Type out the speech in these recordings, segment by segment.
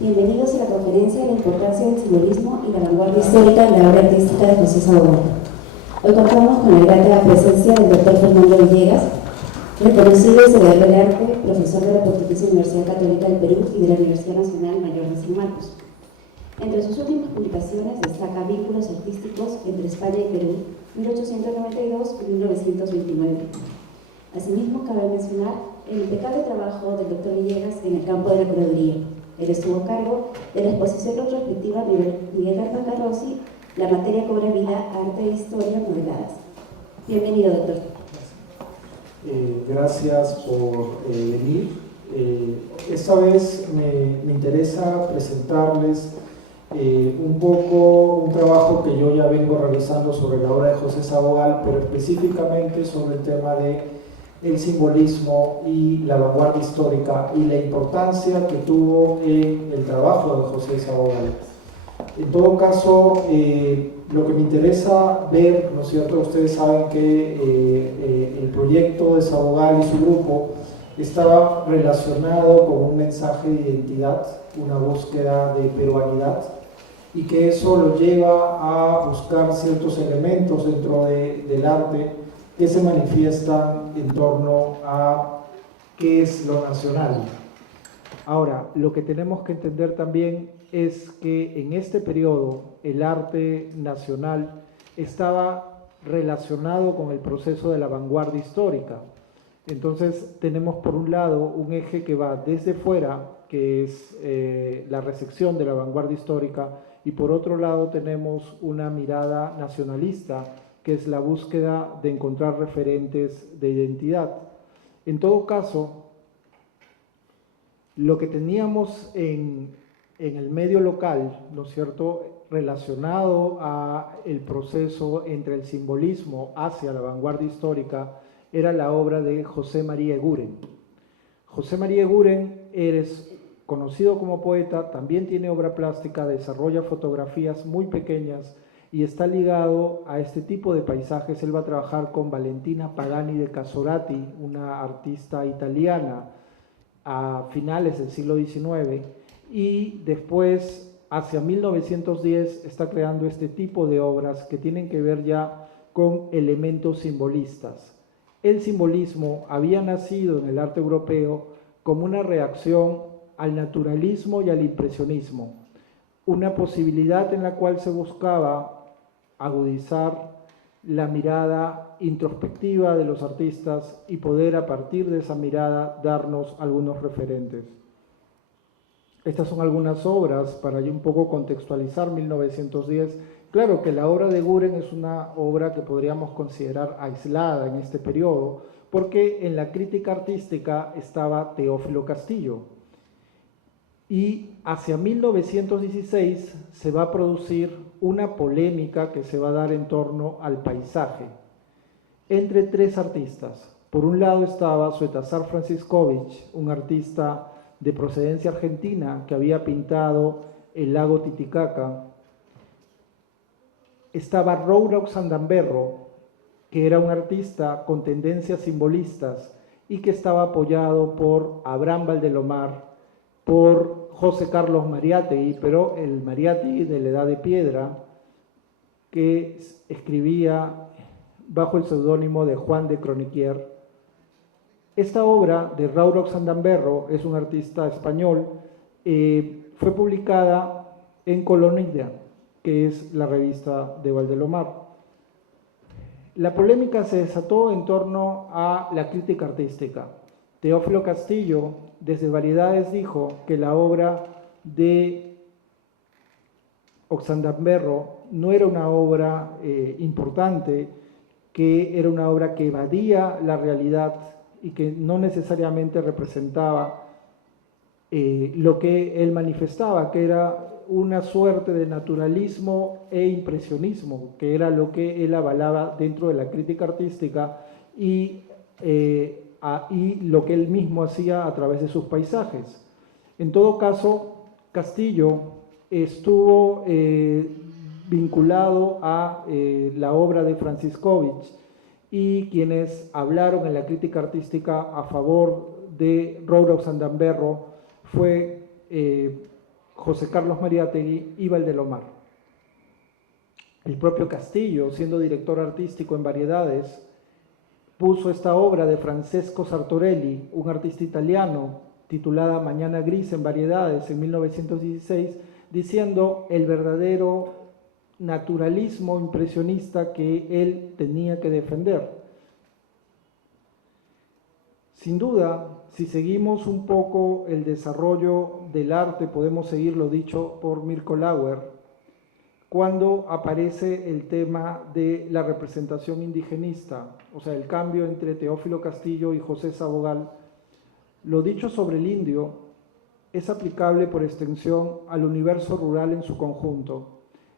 Bienvenidos a la conferencia de la importancia del simbolismo y la vanguardia histórica en la obra artística de José Sabogal. Hoy contamos con la grata presencia del Dr. Fernando Villegas, reconocido historiador del arte, profesor de la Pontificia Universidad Católica del Perú y de la Universidad Nacional Mayor de San Marcos. Entre sus últimas publicaciones destaca Vínculos artísticos entre España y Perú, 1892 y 1929. Asimismo, cabe mencionar el impecable trabajo del Dr. Villegas en el campo de la curaduría. Él estuvo a cargo de la exposición retrospectiva Miguel Arpaca Rossi, La materia cobra vida, arte e historia modeladas. Bienvenido, doctor. Gracias por venir. Esta vez me interesa presentarles un poco un trabajo que yo ya vengo realizando sobre la obra de José Sabogal, pero específicamente sobre el tema de el simbolismo y la vanguardia histórica y la importancia que tuvo en el trabajo de José Sabogal. En todo caso, lo que me interesa ver, ¿no es cierto? Ustedes saben que el proyecto de Sabogal y su grupo estaba relacionado con un mensaje de identidad, una búsqueda de peruanidad, y que eso lo lleva a buscar ciertos elementos dentro del arte que se manifiestan en torno a qué es lo nacional. Ahora, lo que tenemos que entender también es que en este periodo el arte nacional estaba relacionado con el proceso de la vanguardia histórica. Entonces tenemos por un lado un eje que va desde fuera, que es la recepción de la vanguardia histórica, y por otro lado tenemos una mirada nacionalista, que es la búsqueda de encontrar referentes de identidad. En todo caso, lo que teníamos en el medio local, ¿no es cierto?, relacionado a el proceso entre el simbolismo hacia la vanguardia histórica, era la obra de José María Eguren. José María Eguren es conocido como poeta, también tiene obra plástica, desarrolla fotografías muy pequeñas y está ligado a este tipo de paisajes. Él va a trabajar con Valentina Pagani de Casorati, una artista italiana, a finales del siglo XIX, y después, hacia 1910, está creando este tipo de obras que tienen que ver ya con elementos simbolistas. El simbolismo había nacido en el arte europeo como una reacción al naturalismo y al impresionismo, una posibilidad en la cual se buscaba agudizar la mirada introspectiva de los artistas y poder a partir de esa mirada darnos algunos referentes. Estas son algunas obras para yo un poco contextualizar 1910. Claro que la obra de Eguren es una obra que podríamos considerar aislada en este periodo, porque en la crítica artística estaba Teófilo Castillo. Y hacia 1916 se va a producir una polémica que se va a dar en torno al paisaje entre tres artistas. Por un lado estaba Svetozar Franciscovich, un artista de procedencia argentina que había pintado el lago Titicaca. Estaba Rourauk Sandamberro, que era un artista con tendencias simbolistas y que estaba apoyado por Abraham Valdelomar, por José Carlos Mariátegui, pero el Mariátegui de la Edad de Piedra, que escribía bajo el seudónimo de Juan de Croniquier. Esta obra de Rourauk Sandamberro, es un artista español, fue publicada en Colonilla, que es la revista de Valdelomar. La polémica se desató en torno a la crítica artística. Teófilo Castillo, desde Variedades, dijo que la obra de Oxandamberro no era una obra importante, que era una obra que evadía la realidad y que no necesariamente representaba lo que él manifestaba, que era una suerte de naturalismo e impresionismo, que era lo que él avalaba dentro de la crítica artística y lo que él mismo hacía a través de sus paisajes. En todo caso, Castillo estuvo vinculado a la obra de Franciscovich, y quienes hablaron en la crítica artística a favor de Rourauk Sandamberro fue José Carlos Mariátegui y Valdelomar. El propio Castillo, siendo director artístico en Variedades, puso esta obra de Francesco Sartorelli, un artista italiano, titulada Mañana Gris en Variedades en 1916, diciendo el verdadero naturalismo impresionista que él tenía que defender. Sin duda, si seguimos un poco el desarrollo del arte, podemos seguir lo dicho por Mirko Lauer, cuando aparece el tema de la representación indigenista, o sea, el cambio entre Teófilo Castillo y José Sabogal. Lo dicho sobre el indio es aplicable por extensión al universo rural en su conjunto.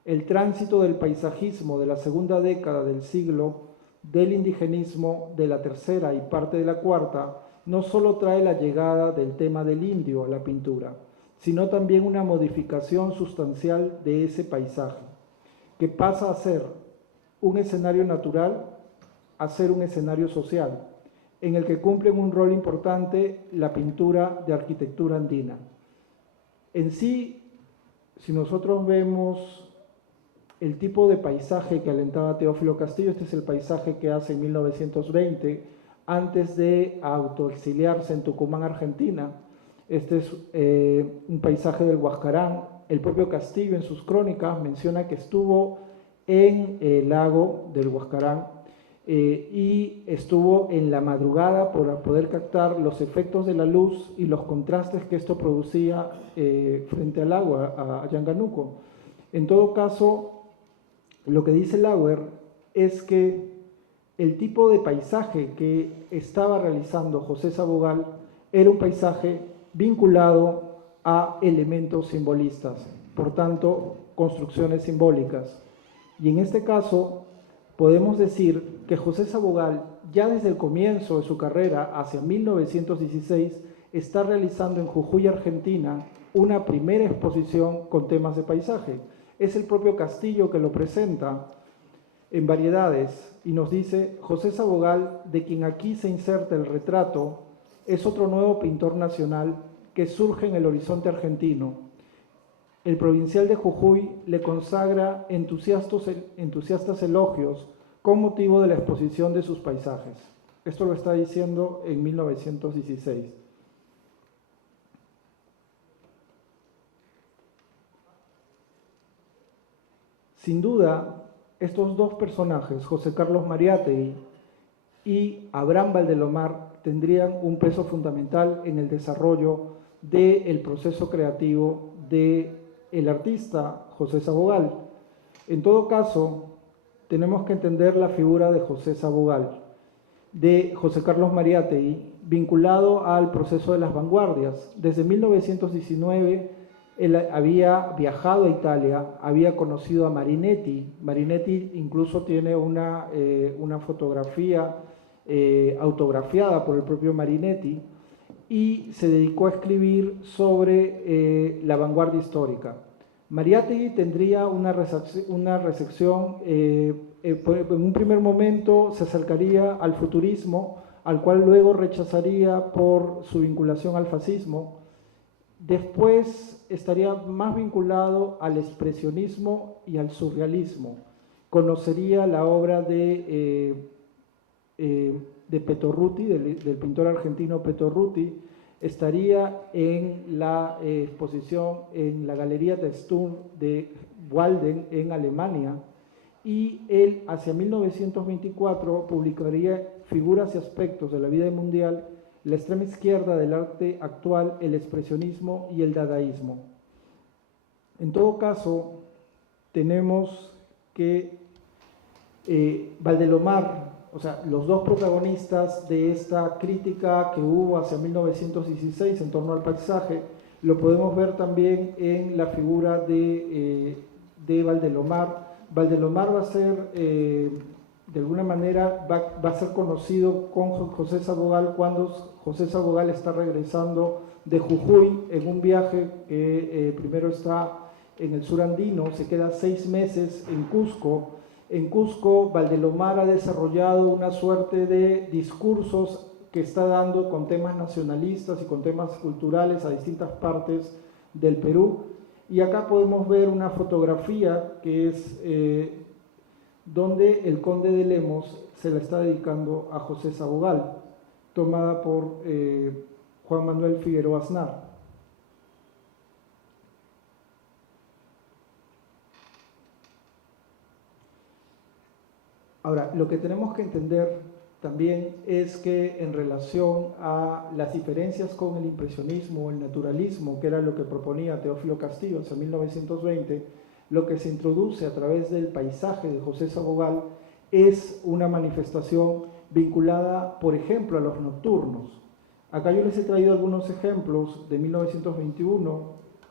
El tránsito del paisajismo de la segunda década del siglo, del indigenismo de la tercera y parte de la cuarta, no solo trae la llegada del tema del indio a la pintura, sino también una modificación sustancial de ese paisaje, que pasa a ser un escenario natural a ser un escenario social, en el que cumplen un rol importante la pintura de arquitectura andina. En sí, si nosotros vemos el tipo de paisaje que alentaba Teófilo Castillo, este es el paisaje que hace en 1920, antes de autoexiliarse en Tucumán, Argentina. Este es un paisaje del Huascarán. El propio Castillo en sus crónicas menciona que estuvo en el lago del Huascarán y estuvo en la madrugada para poder captar los efectos de la luz y los contrastes que esto producía frente al agua, a Yanganuco. En todo caso, lo que dice Lauer es que el tipo de paisaje que estaba realizando José Sabogal era un paisaje vinculado a elementos simbolistas, por tanto, construcciones simbólicas. Y en este caso, podemos decir que José Sabogal, ya desde el comienzo de su carrera, hacia 1916, está realizando en Jujuy, Argentina, una primera exposición con temas de paisaje. Es el propio Castillo que lo presenta en Variedades y nos dice: José Sabogal, de quien aquí se inserta el retrato, es otro nuevo pintor nacional que surge en el horizonte argentino. El provincial de Jujuy le consagra entusiastas elogios con motivo de la exposición de sus paisajes. Esto lo está diciendo en 1916. Sin duda, estos dos personajes, José Carlos Mariátegui y Abraham Valdelomar, tendrían un peso fundamental en el desarrollo del proceso creativo del artista José Sabogal. En todo caso, tenemos que entender la figura de José Sabogal, de José Carlos Mariátegui, vinculado al proceso de las vanguardias. Desde 1919, él había viajado a Italia, había conocido a Marinetti. Marinetti incluso tiene una fotografía autografiada por el propio Marinetti, y se dedicó a escribir sobre la vanguardia histórica. Mariátegui tendría una recepción, en un primer momento se acercaría al futurismo, al cual luego rechazaría por su vinculación al fascismo. Después estaría más vinculado al expresionismo y al surrealismo. Conocería la obra de Petorruti, del pintor argentino Petorruti. Estaría en la exposición en la Galería de Sturm de Walden en Alemania, y él hacia 1924 publicaría Figuras y aspectos de la vida mundial, la extrema izquierda del arte actual, el expresionismo y el dadaísmo. En todo caso, tenemos que Valdelomar, o sea, los dos protagonistas de esta crítica que hubo hacia 1916 en torno al paisaje, lo podemos ver también en la figura de Valdelomar. Valdelomar va a ser, de alguna manera, va a ser conocido con José Sabogal cuando José Sabogal está regresando de Jujuy en un viaje que primero está en el sur andino, se queda 6 meses en Cusco. En Cusco, Valdelomar ha desarrollado una suerte de discursos que está dando con temas nacionalistas y con temas culturales a distintas partes del Perú, Y acá podemos ver una fotografía que es donde el conde de Lemos se la está dedicando a José Sabogal, tomada por Juan Manuel Figueroa Aznar. Ahora, lo que tenemos que entender también es que en relación a las diferencias con el impresionismo, el naturalismo, que era lo que proponía Teófilo Castillo hacia 1920, lo que se introduce a través del paisaje de José Sabogal es una manifestación vinculada, por ejemplo, a los nocturnos. Acá yo les he traído algunos ejemplos de 1921,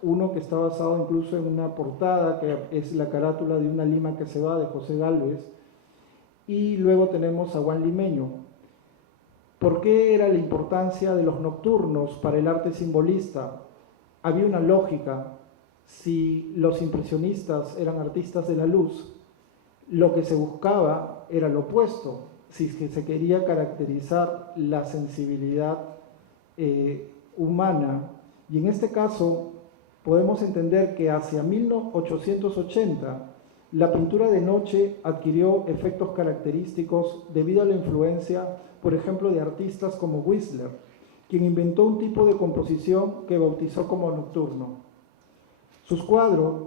uno que está basado incluso en una portada que es la carátula de Una Lima que se va de José Gálvez, y luego tenemos a Juan Limeño. ¿Por qué era la importancia de los nocturnos para el arte simbolista? Había una lógica. Si los impresionistas eran artistas de la luz, lo que se buscaba era lo opuesto. Si se quería caracterizar la sensibilidad humana, y en este caso podemos entender que hacia 1880 la pintura de noche adquirió efectos característicos debido a la influencia, por ejemplo, de artistas como Whistler, quien inventó un tipo de composición que bautizó como nocturno. Sus cuadros,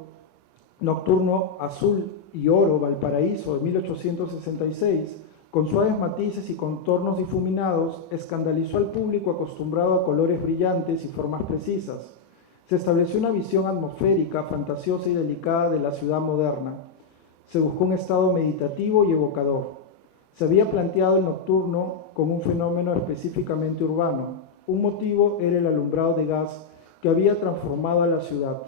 Nocturno Azul y Oro, Valparaíso, de 1866, con suaves matices y contornos difuminados, escandalizó al público acostumbrado a colores brillantes y formas precisas. Se estableció una visión atmosférica, fantasiosa y delicada de la ciudad moderna. Se buscó un estado meditativo y evocador. Se había planteado el nocturno como un fenómeno específicamente urbano. Un motivo era el alumbrado de gas que había transformado a la ciudad.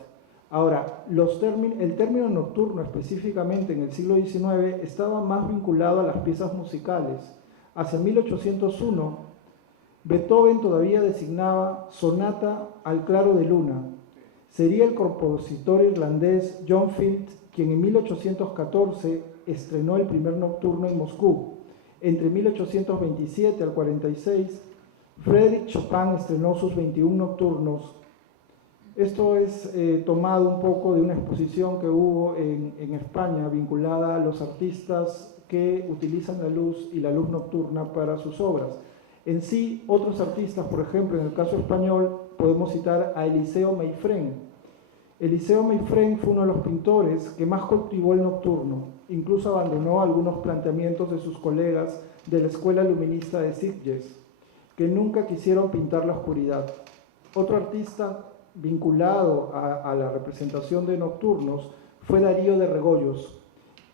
Ahora, el término nocturno específicamente en el siglo XIX estaba más vinculado a las piezas musicales. Hacia 1801, Beethoven todavía designaba sonata al claro de luna. Sería el compositor irlandés John Field quien en 1814 estrenó el primer nocturno en Moscú. Entre 1827 al 46, Frédéric Chopin estrenó sus 21 nocturnos. Esto es tomado un poco de una exposición que hubo en España vinculada a los artistas que utilizan la luz y la luz nocturna para sus obras. En sí, otros artistas, por ejemplo, en el caso español, podemos citar a Eliseo Meifrén. Eliseo Meifrén fue uno de los pintores que más cultivó el nocturno, incluso abandonó algunos planteamientos de sus colegas de la Escuela Luminista de Sitges, que nunca quisieron pintar la oscuridad. Otro artista vinculado a la representación de nocturnos fue Darío de Regoyos,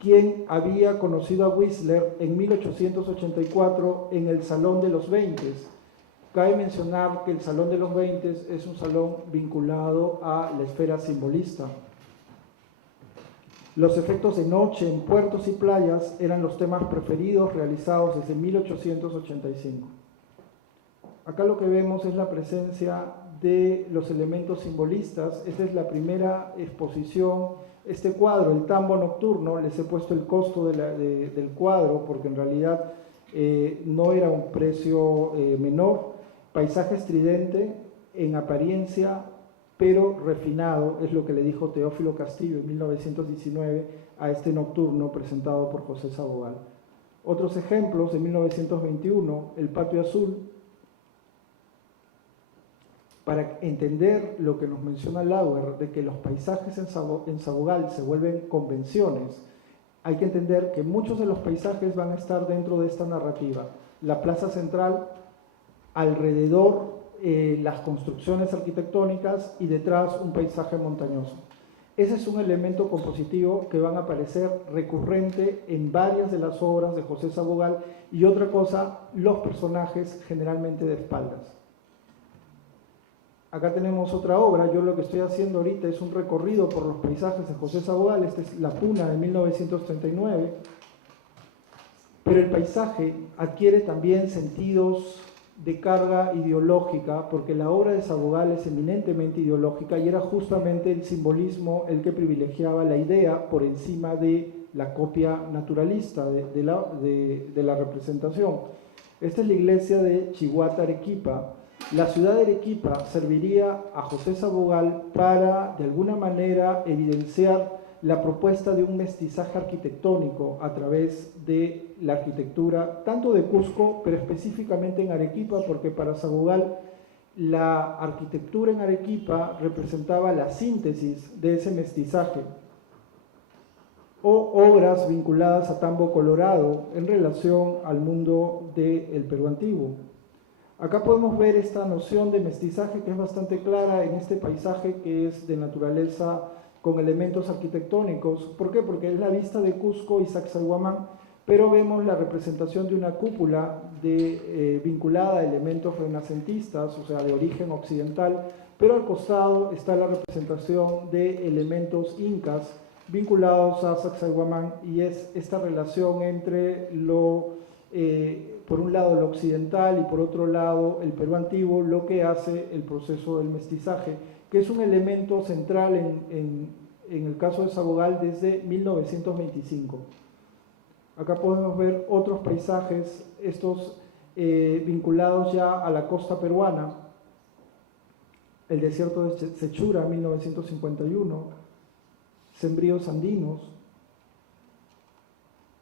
quien había conocido a Whistler en 1884 en el Salón de los 20. Cabe mencionar que el Salón de los 20 es un salón vinculado a la esfera simbolista. Los efectos de noche en puertos y playas eran los temas preferidos realizados desde 1885. Acá lo que vemos es la presencia de los elementos simbolistas. Esta es la primera exposición. Este cuadro, el Tambo Nocturno, les he puesto el costo del cuadro porque en realidad no era un precio menor. Paisaje estridente en apariencia, pero refinado, es lo que le dijo Teófilo Castillo en 1919 a este nocturno presentado por José Sabogal. Otros ejemplos, de 1921, el Patio Azul. Para entender lo que nos menciona Lauer, de que los paisajes en Sabogal se vuelven convenciones, hay que entender que muchos de los paisajes van a estar dentro de esta narrativa. La plaza central, alrededor las construcciones arquitectónicas y detrás un paisaje montañoso. Ese es un elemento compositivo que van a aparecer recurrente en varias de las obras de José Sabogal, y otra cosa, los personajes generalmente de espaldas. Acá tenemos otra obra. Yo lo que estoy haciendo ahorita es un recorrido por los paisajes de José Sabogal. Esta es La Puna de 1939. Pero el paisaje adquiere también sentidos de carga ideológica, porque la obra de Sabogal es eminentemente ideológica y era justamente el simbolismo el que privilegiaba la idea por encima de la copia naturalista de la representación. Esta es la iglesia de Chihuahua, Arequipa, la ciudad de Arequipa serviría a José Sabogal para, de alguna manera, evidenciar la propuesta de un mestizaje arquitectónico a través de la arquitectura, tanto de Cusco, pero específicamente en Arequipa, porque para Sabogal la arquitectura en Arequipa representaba la síntesis de ese mestizaje, o obras vinculadas a Tambo Colorado en relación al mundo del Perú antiguo. Acá podemos ver esta noción de mestizaje que es bastante clara en este paisaje que es de naturaleza con elementos arquitectónicos. ¿Por qué? Porque es la vista de Cusco y Sacsayhuamán, pero vemos la representación de una cúpula vinculada a elementos renacentistas, o sea, de origen occidental, pero al costado está la representación de elementos incas vinculados a Sacsayhuamán, y es esta relación entre por un lado lo occidental y por otro lado el Perú antiguo, lo que hace el proceso del mestizaje, que es un elemento central en el caso de Sabogal desde 1925. Acá podemos ver otros paisajes, estos vinculados ya a la costa peruana, el desierto de Sechura, 1951, Sembríos Andinos,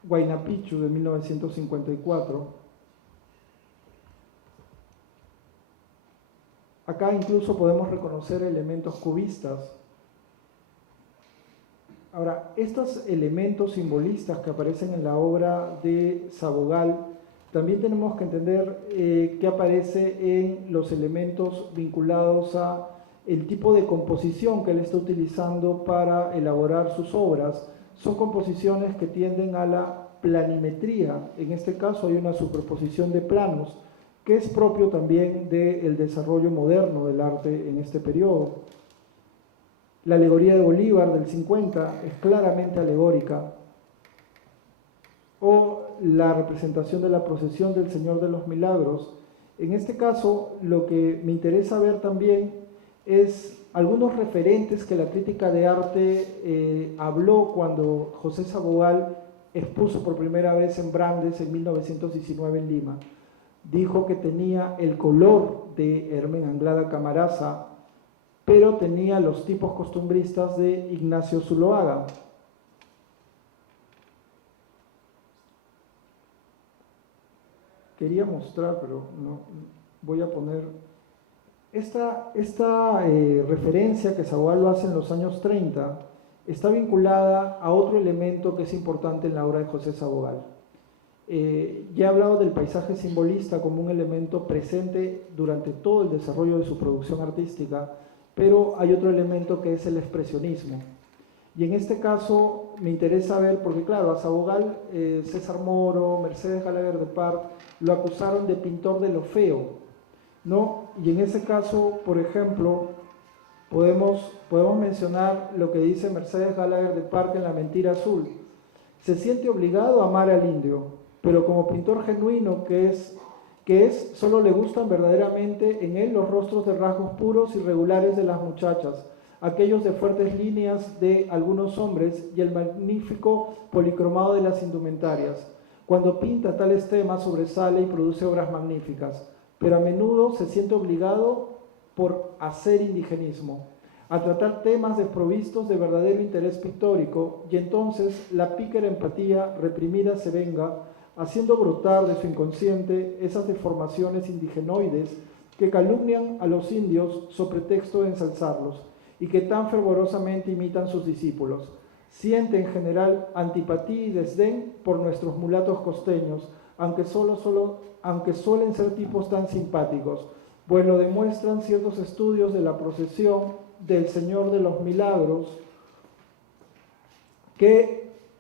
Huayna Picchu de 1954. Acá incluso podemos reconocer elementos cubistas. Ahora, estos elementos simbolistas que aparecen en la obra de Sabogal, también tenemos que entender que aparece en los elementos vinculados a el tipo de composición que él está utilizando para elaborar sus obras. Son composiciones que tienden a la planimetría. En este caso hay una superposición de planos, que es propio también del desarrollo moderno del arte en este periodo. La alegoría de Bolívar del 50 es claramente alegórica, o la representación de la procesión del Señor de los Milagros. En este caso, lo que me interesa ver también es algunos referentes que la crítica de arte habló cuando José Sabogal expuso por primera vez en Brandes en 1919 en Lima. Dijo que tenía el color de Hermen Anglada Camarasa, pero tenía los tipos costumbristas de Ignacio Zuloaga. Quería mostrar, pero no voy a poner esta referencia que Sabogal lo hace en los años 30, está vinculada a otro elemento que es importante en la obra de José Sabogal. Ya he hablado del paisaje simbolista como un elemento presente durante todo el desarrollo de su producción artística, pero hay otro elemento que es el expresionismo. Y en este caso me interesa ver, porque claro, a Sabogal, César Moro, Mercedes Gallagher de Part, lo acusaron de pintor de lo feo, ¿no? Y en ese caso, por ejemplo, podemos mencionar lo que dice Mercedes Gallagher de Part en La Mentira Azul. Se siente obligado a amar al indio, pero como pintor genuino que es, solo le gustan verdaderamente en él los rostros de rasgos puros y regulares de las muchachas, aquellos de fuertes líneas de algunos hombres y el magnífico policromado de las indumentarias. Cuando pinta tales temas sobresale y produce obras magníficas, pero a menudo se siente obligado por hacer indigenismo, a tratar temas desprovistos de verdadero interés pictórico, y entonces la pícara empatía reprimida se venga, haciendo brotar de su inconsciente esas deformaciones indigenoides que calumnian a los indios sobre pretexto de ensalzarlos y que tan fervorosamente imitan sus discípulos. Siente en general antipatía y desdén por nuestros mulatos costeños, aunque suelen ser tipos tan simpáticos, pues lo demuestran ciertos estudios de la procesión del Señor de los Milagros,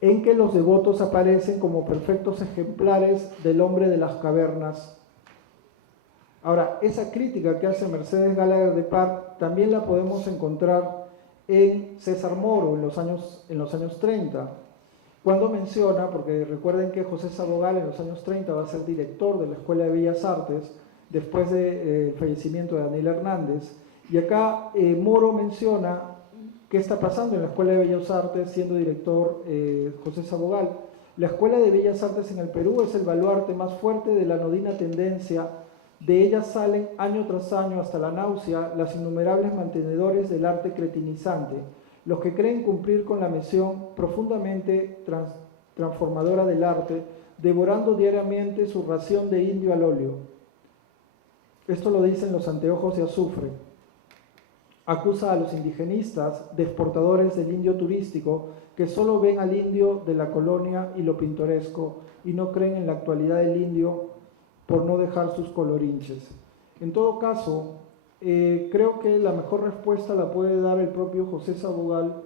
en que los devotos aparecen como perfectos ejemplares del hombre de las cavernas. Ahora, esa crítica que hace Mercedes Gallagher de Part también la podemos encontrar en César Moro en los años 30, cuando menciona, porque recuerden que José Sabogal en los años 30 va a ser director de la Escuela de Bellas Artes después del fallecimiento de Daniel Hernández, y acá Moro menciona qué está pasando en la Escuela de Bellas Artes siendo director José Sabogal. La Escuela de Bellas Artes en el Perú es el baluarte más fuerte de la anodina tendencia De ellas salen año tras año hasta la náusea las innumerables mantenedores del arte cretinizante, los que creen cumplir con la misión profundamente transformadora del arte, devorando diariamente su ración de indio al óleo. Esto lo dicen los anteojos de azufre. Acusa a los indigenistas de exportadores del indio turístico que solo ven al indio de la colonia y lo pintoresco y no creen en la actualidad del indio por no dejar sus colorinches. En todo caso, creo que la mejor respuesta la puede dar el propio José Sabogal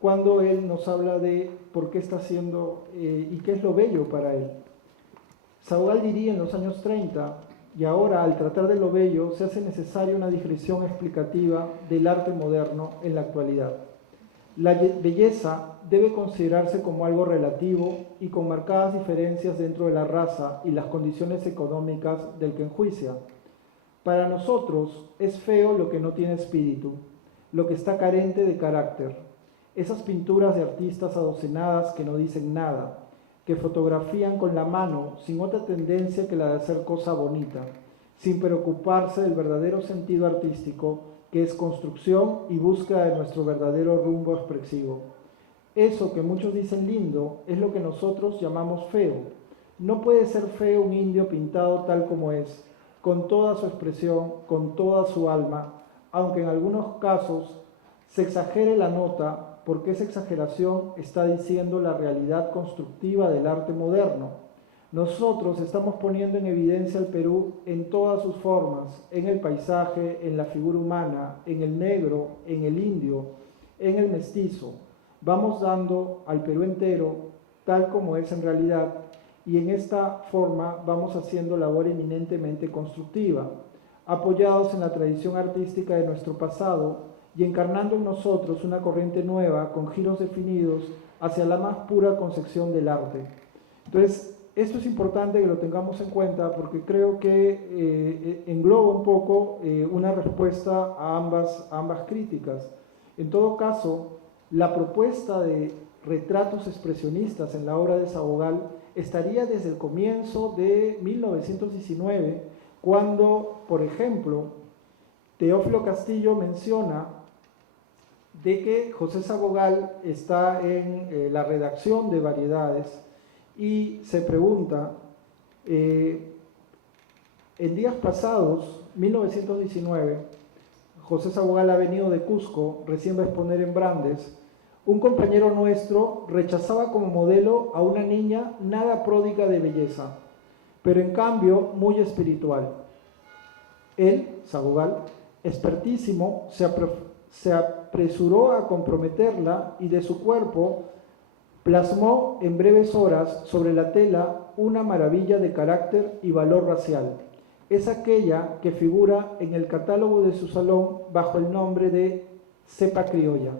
cuando él nos habla de por qué está haciendo y qué es lo bello para él. Sabogal diría en los años 30, y ahora al tratar de lo bello se hace necesaria una digresión explicativa del arte moderno en la actualidad. La belleza debe considerarse como algo relativo y con marcadas diferencias dentro de la raza y las condiciones económicas del que enjuicia. Para nosotros es feo lo que no tiene espíritu, lo que está carente de carácter. Esas pinturas de artistas adocenadas que no dicen nada, que fotografían con la mano sin otra tendencia que la de hacer cosa bonita, sin preocuparse del verdadero sentido artístico, que es construcción y búsqueda de nuestro verdadero rumbo expresivo. Eso que muchos dicen lindo es lo que nosotros llamamos feo. No puede ser feo un indio pintado tal como es, con toda su expresión, con toda su alma, aunque en algunos casos se exagere la nota, porque esa exageración está diciendo la realidad constructiva del arte moderno. Nosotros estamos poniendo en evidencia al Perú en todas sus formas, en el paisaje, en la figura humana, en el negro, en el indio, en el mestizo. Vamos dando al Perú entero tal como es en realidad y en esta forma vamos haciendo labor eminentemente constructiva, apoyados en la tradición artística de nuestro pasado y encarnando en nosotros una corriente nueva con giros definidos hacia la más pura concepción del arte. Entonces, esto es importante que lo tengamos en cuenta porque creo que engloba un poco una respuesta a ambas críticas. En todo caso, la propuesta de retratos expresionistas en la obra de Sabogal estaría desde el comienzo de 1919, cuando, por ejemplo, Teófilo Castillo menciona de que José Sabogal está en la redacción de Variedades y se pregunta, en días pasados, 1919, José Sabogal ha venido de Cusco, recién va a exponer en Brandes, un compañero nuestro rechazaba como modelo a una niña nada pródiga de belleza, pero en cambio muy espiritual. Él, Sabogal, expertísimo, se apresuró a comprometerla y de su cuerpo plasmó en breves horas sobre la tela una maravilla de carácter y valor racial. Es aquella que figura en el catálogo de su salón bajo el nombre de cepa criolla.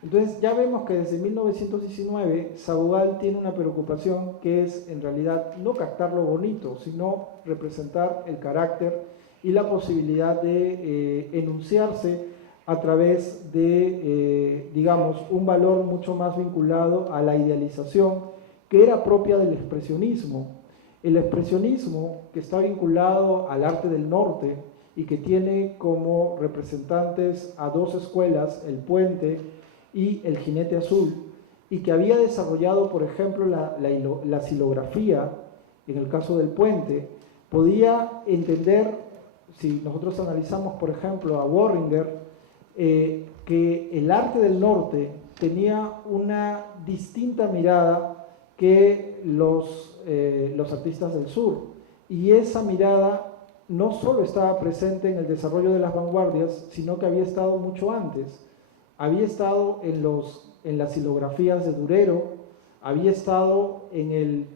Entonces ya vemos que desde 1919 Sabogal tiene una preocupación que es en realidad no captar lo bonito, sino representar el carácter y la posibilidad de enunciarse a través de, digamos, un valor mucho más vinculado a la idealización que era propia del expresionismo. El expresionismo, que está vinculado al arte del norte y que tiene como representantes a dos escuelas, el Puente y el Jinete Azul, y que había desarrollado, por ejemplo, la xilografía, en el caso del Puente, podía entender, si nosotros analizamos, por ejemplo, a Worringer, que el arte del norte tenía una distinta mirada que los artistas del sur, y esa mirada no solo estaba presente en el desarrollo de las vanguardias, sino que había estado mucho antes. Había estado en las xilografías de Durero, había estado en el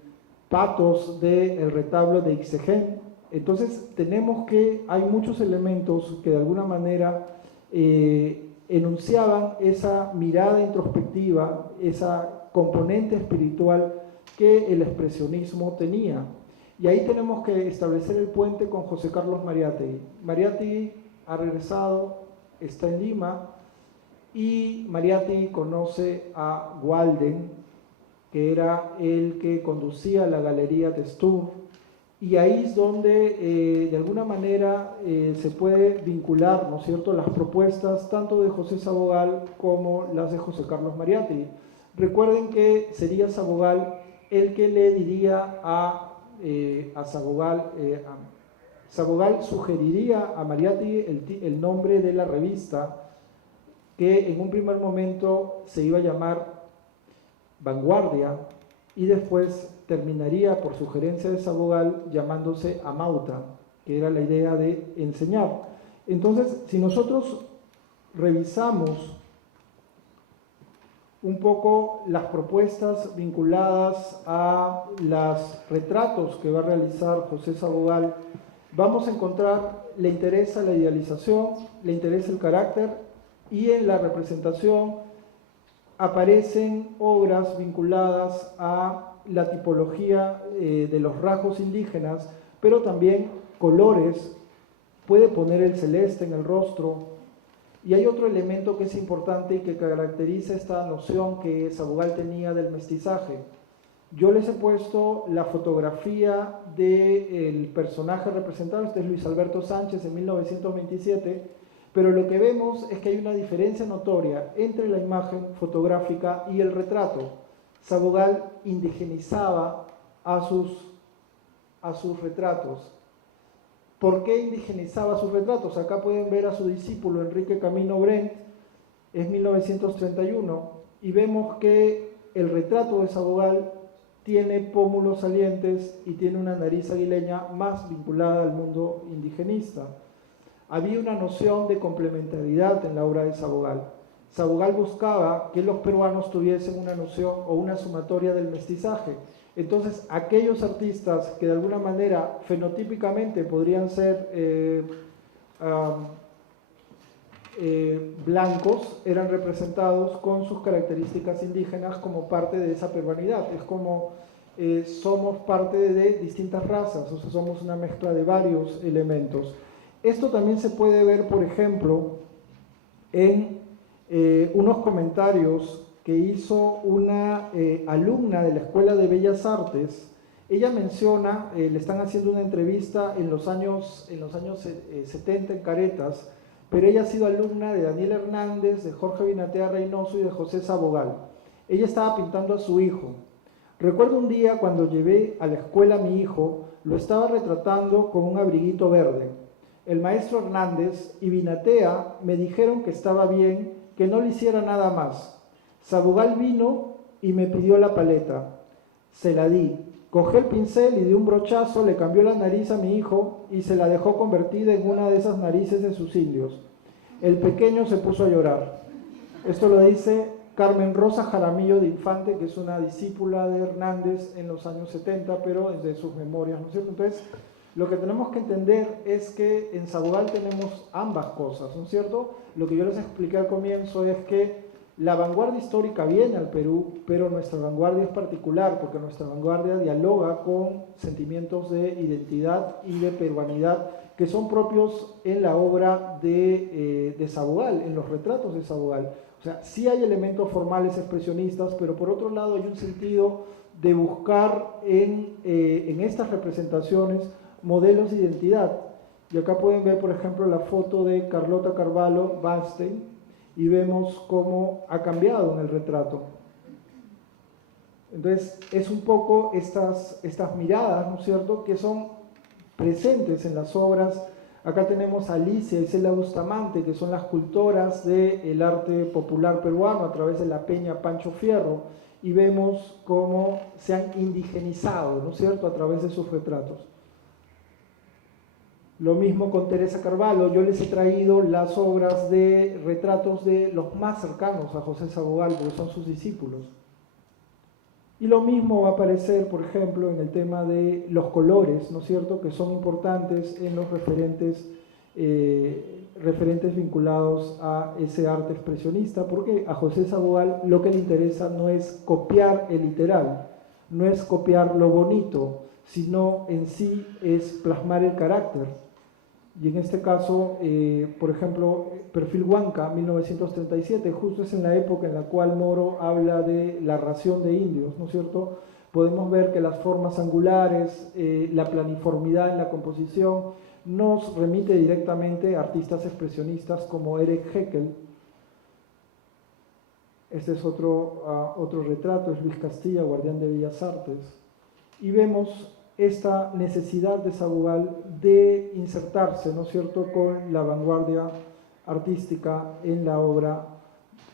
patos del retablo de Ixegen. Entonces tenemos que hay muchos elementos que de alguna manera enunciaban esa mirada introspectiva, esa componente espiritual que el expresionismo tenía. Y ahí tenemos que establecer el puente con José Carlos Mariátegui. Mariátegui ha regresado, está en Lima, y Mariátegui conoce a Walden, que era el que conducía la Galería de Sturm, y ahí es donde de alguna manera se puede vincular, ¿no es cierto?, las propuestas tanto de José Sabogal como las de José Carlos Mariátegui. Recuerden que sería Sabogal el que le diría a Sabogal, Sabogal sugeriría a Mariátegui el nombre de la revista, que en un primer momento se iba a llamar Vanguardia y después terminaría, por sugerencia de Sabogal, llamándose Amauta, que era la idea de enseñar. Entonces, si nosotros revisamos un poco las propuestas vinculadas a los retratos que va a realizar José Sabogal, vamos a encontrar, le interesa la idealización, le interesa el carácter, y en la representación aparecen obras vinculadas a la tipología de los rasgos indígenas, pero también colores, puede poner el celeste en el rostro. Y hay otro elemento que es importante y que caracteriza esta noción que Sabogal tenía del mestizaje. Yo les he puesto la fotografía del personaje representado, este es Luis Alberto Sánchez en 1927, pero lo que vemos es que hay una diferencia notoria entre la imagen fotográfica y el retrato. Sabogal indigenizaba a sus retratos. ¿Por qué indigenizaba sus retratos? Acá pueden ver a su discípulo Enrique Camino Brent, es 1931, y vemos que el retrato de Sabogal tiene pómulos salientes y tiene una nariz aguileña más vinculada al mundo indigenista. Había una noción de complementariedad en la obra de Sabogal. Sabogal buscaba que los peruanos tuviesen una noción o una sumatoria del mestizaje. Entonces, aquellos artistas que de alguna manera fenotípicamente podrían ser blancos, eran representados con sus características indígenas como parte de esa peruanidad. Es como somos parte de distintas razas, o sea, somos una mezcla de varios elementos. Esto también se puede ver, por ejemplo, en unos comentarios que hizo una alumna de la Escuela de Bellas Artes. Ella menciona, le están haciendo una entrevista en los años 70 en Caretas, pero ella ha sido alumna de Daniel Hernández, de Jorge Binatea Reynoso y de José Sabogal. Ella estaba pintando a su hijo. Recuerdo un día cuando llevé a la escuela a mi hijo, lo estaba retratando con un abriguito verde. El maestro Hernández y Binatea me dijeron que estaba bien, que no le hiciera nada más. Sabogal vino y me pidió la paleta. Se la di. Cogió el pincel y de un brochazo le cambió la nariz a mi hijo y se la dejó convertida en una de esas narices de sus indios. El pequeño se puso a llorar. Esto lo dice Carmen Rosa Jaramillo de Infante, que es una discípula de Hernández en los años 70, pero desde sus memorias, ¿no es cierto? Entonces, lo que tenemos que entender es que en Sabogal tenemos ambas cosas, ¿no es cierto? Lo que yo les expliqué al comienzo es que la vanguardia histórica viene al Perú, pero nuestra vanguardia es particular, porque nuestra vanguardia dialoga con sentimientos de identidad y de peruanidad que son propios en la obra de Sabogal, en los retratos de Sabogal. O sea, sí hay elementos formales expresionistas, pero por otro lado hay un sentido de buscar en estas representaciones modelos de identidad. Y acá pueden ver, por ejemplo, la foto de Carlota Carvalho Bernstein y vemos cómo ha cambiado en el retrato. Entonces, es un poco estas miradas, ¿no es cierto?, que son presentes en las obras. Acá tenemos a Alicia y Celia Bustamante, que son las cultoras del arte popular peruano a través de la Peña Pancho Fierro, y vemos cómo se han indigenizado, ¿no es cierto?, a través de sus retratos. Lo mismo con Teresa Carvalho. Yo les he traído las obras de retratos de los más cercanos a José Sabogal, porque son sus discípulos. Y lo mismo va a aparecer, por ejemplo, en el tema de los colores, ¿no es cierto?, que son importantes en los referentes vinculados a ese arte expresionista, porque a José Sabogal lo que le interesa no es copiar el literal, no es copiar lo bonito, sino en sí es plasmar el carácter. Y en este caso, por ejemplo, Perfil Huanca, 1937, justo es en la época en la cual Moro habla de la ración de indios, ¿no es cierto? podemos ver que las formas angulares, la planiformidad en la composición, nos remite directamente a artistas expresionistas como Eric Heckel. Este es otro retrato, es Luis Castilla, guardián de Bellas Artes. Y vemos esta necesidad de Sabugal de insertarse, ¿no es cierto?, con la vanguardia artística en la obra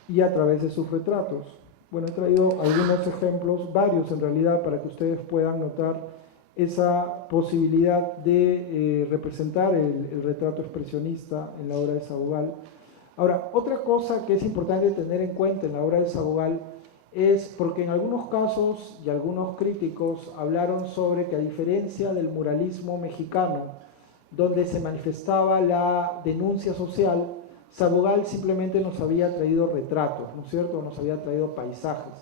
y a través de sus retratos. Bueno, he traído algunos ejemplos, varios en realidad, para que ustedes puedan notar esa posibilidad de representar el retrato expresionista en la obra de Sabugal. Ahora, otra cosa que es importante tener en cuenta en la obra de Sabugal es porque en algunos casos y algunos críticos hablaron sobre que, a diferencia del muralismo mexicano, donde se manifestaba la denuncia social, Sabugal simplemente nos había traído retratos, ¿no es cierto?, nos había traído paisajes.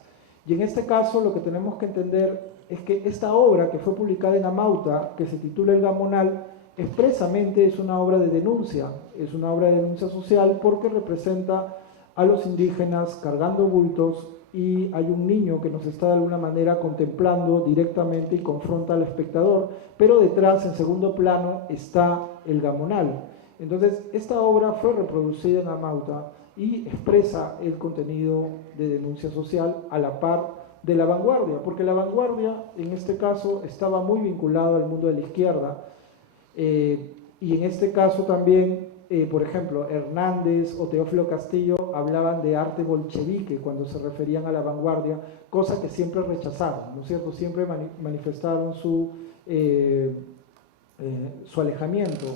Y en este caso lo que tenemos que entender es que esta obra, que fue publicada en Amauta, que se titula El Gamonal, expresamente es una obra de denuncia social, porque representa a los indígenas cargando bultos, y hay un niño que nos está de alguna manera contemplando directamente y confronta al espectador, pero detrás, en segundo plano, está el Gamonal. Entonces, esta obra fue reproducida en Amauta y expresa el contenido de denuncia social a la par de la vanguardia, porque la vanguardia, en este caso, estaba muy vinculada al mundo de la izquierda, y en este caso también, por ejemplo, Hernández o Teófilo Castillo hablaban de arte bolchevique cuando se referían a la vanguardia, cosa que siempre rechazaron, ¿no es cierto? Siempre manifestaron su alejamiento.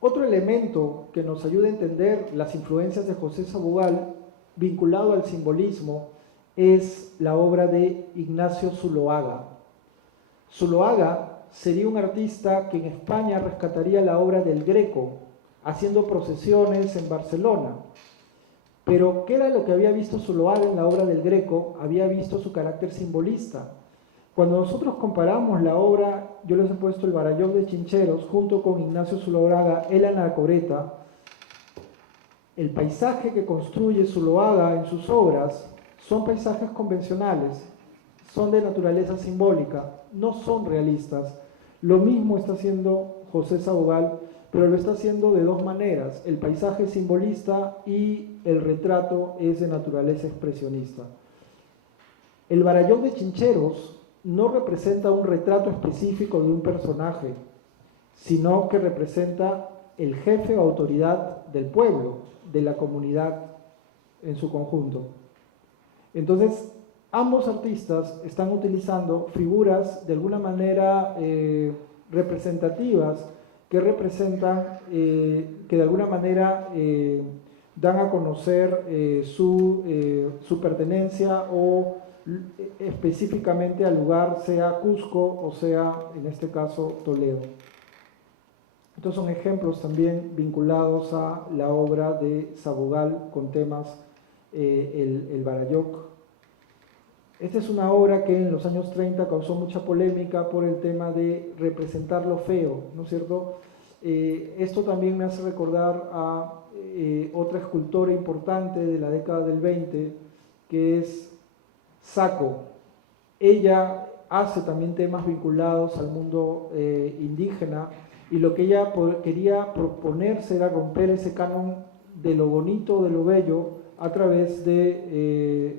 Otro elemento que nos ayuda a entender las influencias de José Sabugal, vinculado al simbolismo, es la obra de Ignacio Zuloaga. Zuloaga sería un artista que en España rescataría la obra del Greco, haciendo procesiones en Barcelona. Pero, ¿qué era lo que había visto Zuloaga en la obra del Greco? Había visto su carácter simbolista. Cuando nosotros comparamos la obra, yo les he puesto el Barayón de Chincheros, junto con Ignacio Zuloaga, El Anacoreta, el paisaje que construye Zuloaga en sus obras son paisajes convencionales, son de naturaleza simbólica, no son realistas. Lo mismo está haciendo José Sabugal, pero lo está haciendo de dos maneras: el paisaje es simbolista y el retrato es de naturaleza expresionista. El Barayón de Chincheros no representa un retrato específico de un personaje, sino que representa el jefe o autoridad del pueblo, de la comunidad en su conjunto. Entonces, ambos artistas están utilizando figuras de alguna manera representativas, que representan, que de alguna manera dan a conocer su pertenencia o específicamente al lugar, sea Cusco o sea, en este caso, Toledo. Estos son ejemplos también vinculados a la obra de Sabugal con temas, el Barayoc. Esta es una obra que en los años 30 causó mucha polémica por el tema de representar lo feo, ¿no es cierto? Esto también me hace recordar a otra escultora importante de la década del 20, que es Saco. Ella hace también temas vinculados al mundo indígena, y lo que ella quería proponerse era romper ese canon de lo bonito, de lo bello, a través de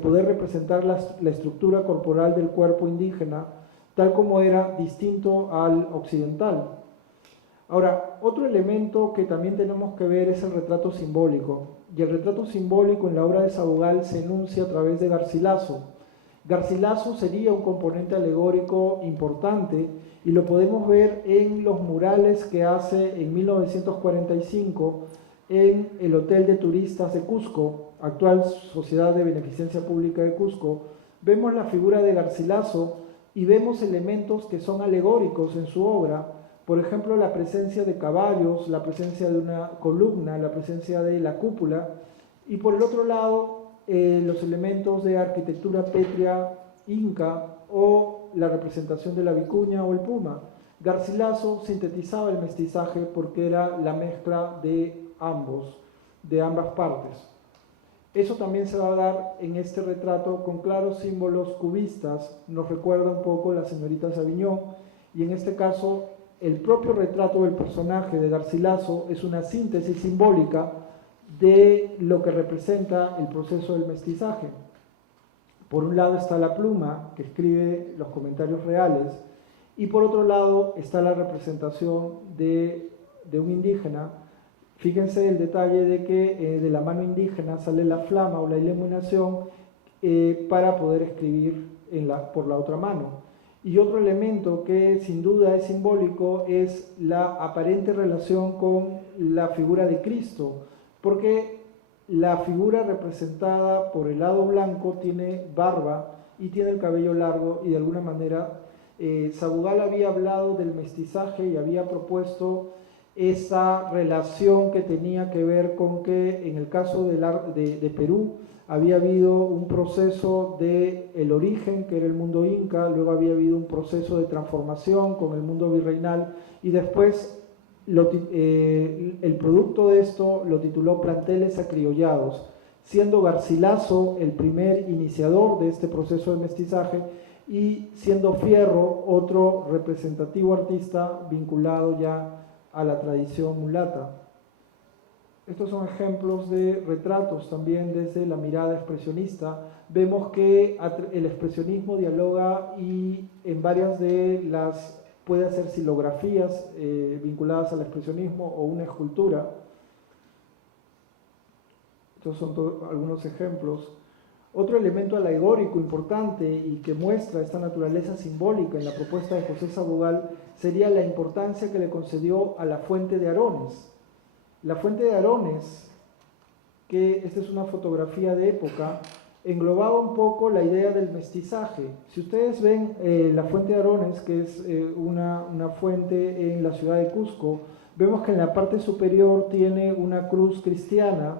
poder representar la estructura corporal del cuerpo indígena, tal como era distinto al occidental. Ahora, otro elemento que también tenemos que ver es el retrato simbólico. Y el retrato simbólico en la obra de Sabugal se enuncia a través de Garcilaso. Garcilaso sería un componente alegórico importante, y lo podemos ver en los murales que hace en 1945 en el Hotel de Turistas de Cusco, actual Sociedad de Beneficencia Pública de Cusco. Vemos la figura de Garcilaso y vemos elementos que son alegóricos en su obra. Por ejemplo, la presencia de caballos, la presencia de una columna, la presencia de la cúpula, y por el otro lado, los elementos de arquitectura pétrea inca o la representación de la vicuña o el puma. Garcilaso sintetizaba el mestizaje porque era la mezcla de ambas partes. Eso también se va a dar en este retrato con claros símbolos cubistas, nos recuerda un poco la señorita Saviñón, y en este caso el propio retrato del personaje de Garcilaso es una síntesis simbólica de lo que representa el proceso del mestizaje. Por un lado está la pluma que escribe los comentarios reales y por otro lado está la representación de un indígena. Fíjense el detalle de que de la mano indígena sale la flama o la iluminación para poder escribir por la otra mano. Y otro elemento que sin duda es simbólico es la aparente relación con la figura de Cristo, porque la figura representada por el lado blanco tiene barba y tiene el cabello largo y de alguna manera Sabugal había hablado del mestizaje y había propuesto esa relación que tenía que ver con que en el caso de Perú había habido un proceso de el origen, que era el mundo inca, luego había habido un proceso de transformación con el mundo virreinal y después el producto de esto lo tituló Planteles Acriollados, siendo Garcilaso el primer iniciador de este proceso de mestizaje y siendo Fierro otro representativo artista vinculado ya a la tradición mulata. Estos son ejemplos de retratos también desde la mirada expresionista. Vemos que el expresionismo dialoga y en varias de las puede hacer silografías vinculadas al expresionismo o una escultura. Estos son algunos ejemplos. Otro elemento alegórico importante y que muestra esta naturaleza simbólica en la propuesta de José Sabugal sería la importancia que le concedió a la fuente de Arones. La fuente de Arones, que esta es una fotografía de época, englobaba un poco la idea del mestizaje. Si ustedes ven la fuente de Arones, que es una fuente en la ciudad de Cusco, vemos que en la parte superior tiene una cruz cristiana